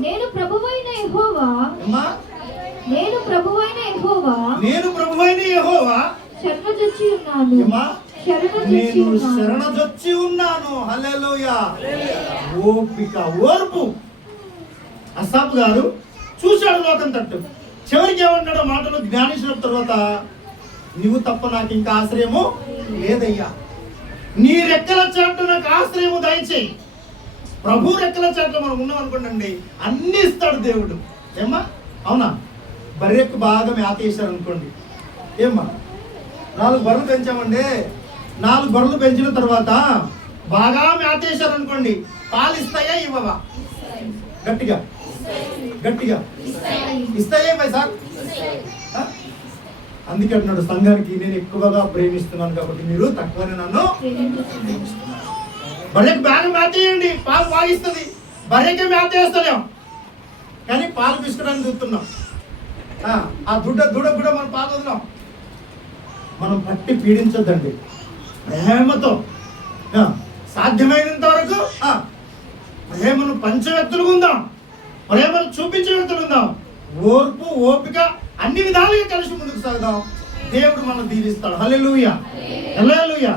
నేను ప్రభువైన యెహోవా యెహోవా నేను ప్రభువైన యెహోవా శరణుజొచ్చి ఉన్నాను. ఏమా? శరణుజొచ్చి నేను ఉన్నాను. శరణజొచ్చి ఉన్నాను. హల్లెలూయా. ఓపిక, ఓర్పు. అసాపు గారు చూశాడు లోకం తట్టు. చివరికి ఏమన్నాడు మాటలు జ్ఞానేశ్వర తర్వాత, నువ్వు తప్ప నాకు ఇంకా ఆశ్రయము లేదయ్యా. నీ రెక్కల చాటు నాకు ఆశ్రయము దయచేయి. ప్రభు రెక్కల చాట్లో మనం ఉన్నాం అనుకోండి, అన్ని ఇస్తాడు దేవుడు. ఏమ్మా? అవునా? బర్రెకు బాగా మేత వేశారు అనుకోండి. ఏమ్మా? 4 బర్రెలు పెంచామండి. 4 బర్రెలు పెంచిన తర్వాత బాగా మేతేశారు అనుకోండి, పాలు ఇస్తాయా ఇవ్వవా? గట్టిగా గట్టిగా ఇస్తాయే మరి సార్. ఆ? అందుకే అంటున్నాడు సంఘానికి, నేను ఎక్కువగా ప్రేమిస్తున్నాను కాబట్టి మీరు తక్కువనే నన్ను ప్రేమిస్తున్నారు. బర్రెకి బాగా మేతేయండి, పాలు బాగిస్తుంది. బర్రెకి మేత వేస్తలేం. కానీ పాలు పిసుకడానికి చూస్తున్నాం. ఆ దూడ కూడా మనం పాలు వదిలాం. మనం పట్టి పీడించొద్దండి. ప్రేమతో ఆ, సాధ్యమైనంత వరకు ప్రేమను పంచే వ్యక్తులు ఉందాం, ప్రేమను చూపించే వ్యక్తులు ఉందాం. ఓర్పు, ఓపిక అన్ని విధాలుగా కలిసి ముందుకు సాగుదాం. దేవుడు మనం దీవిస్తాడు. హల్లెలూయా, హల్లెలూయా.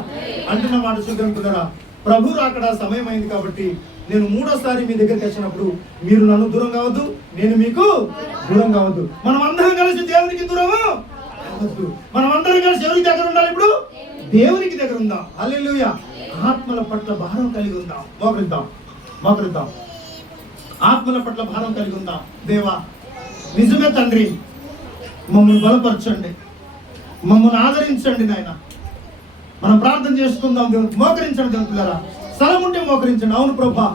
అంటున్న మాట చూద్దాం. ప్రభు రాకడ సమయం అయింది కాబట్టి నేను 3వ మీ దగ్గరికి వచ్చినప్పుడు మీరు నన్ను దూరం కావద్దు, నేను మీకు దూరం కావద్దు. మనం అందరం కలిసి దేవునికి దూరము కావద్దు. మనం అందరం కలిసి ఎవరికి దగ్గర ఉండాలి? ఇప్పుడు దేవునికి దగ్గర ఉందాం. హల్లెలూయా. ఆత్మల పట్ల భారం కలిగి ఉందాం. మోకరిద్దాం. ఆత్మల పట్ల భారం కలిగి ఉందాం. దేవా, నిజమే తండ్రి, మమ్మల్ని బలపరచండి, మమ్మల్ని ఆదరించండి నాయన. మనం ప్రార్థన చేసుకుందాం. దేవుడు మోకరించండి. దేవుడు స్థలం ఉంటే మోకరించండి. అవును ప్రభా,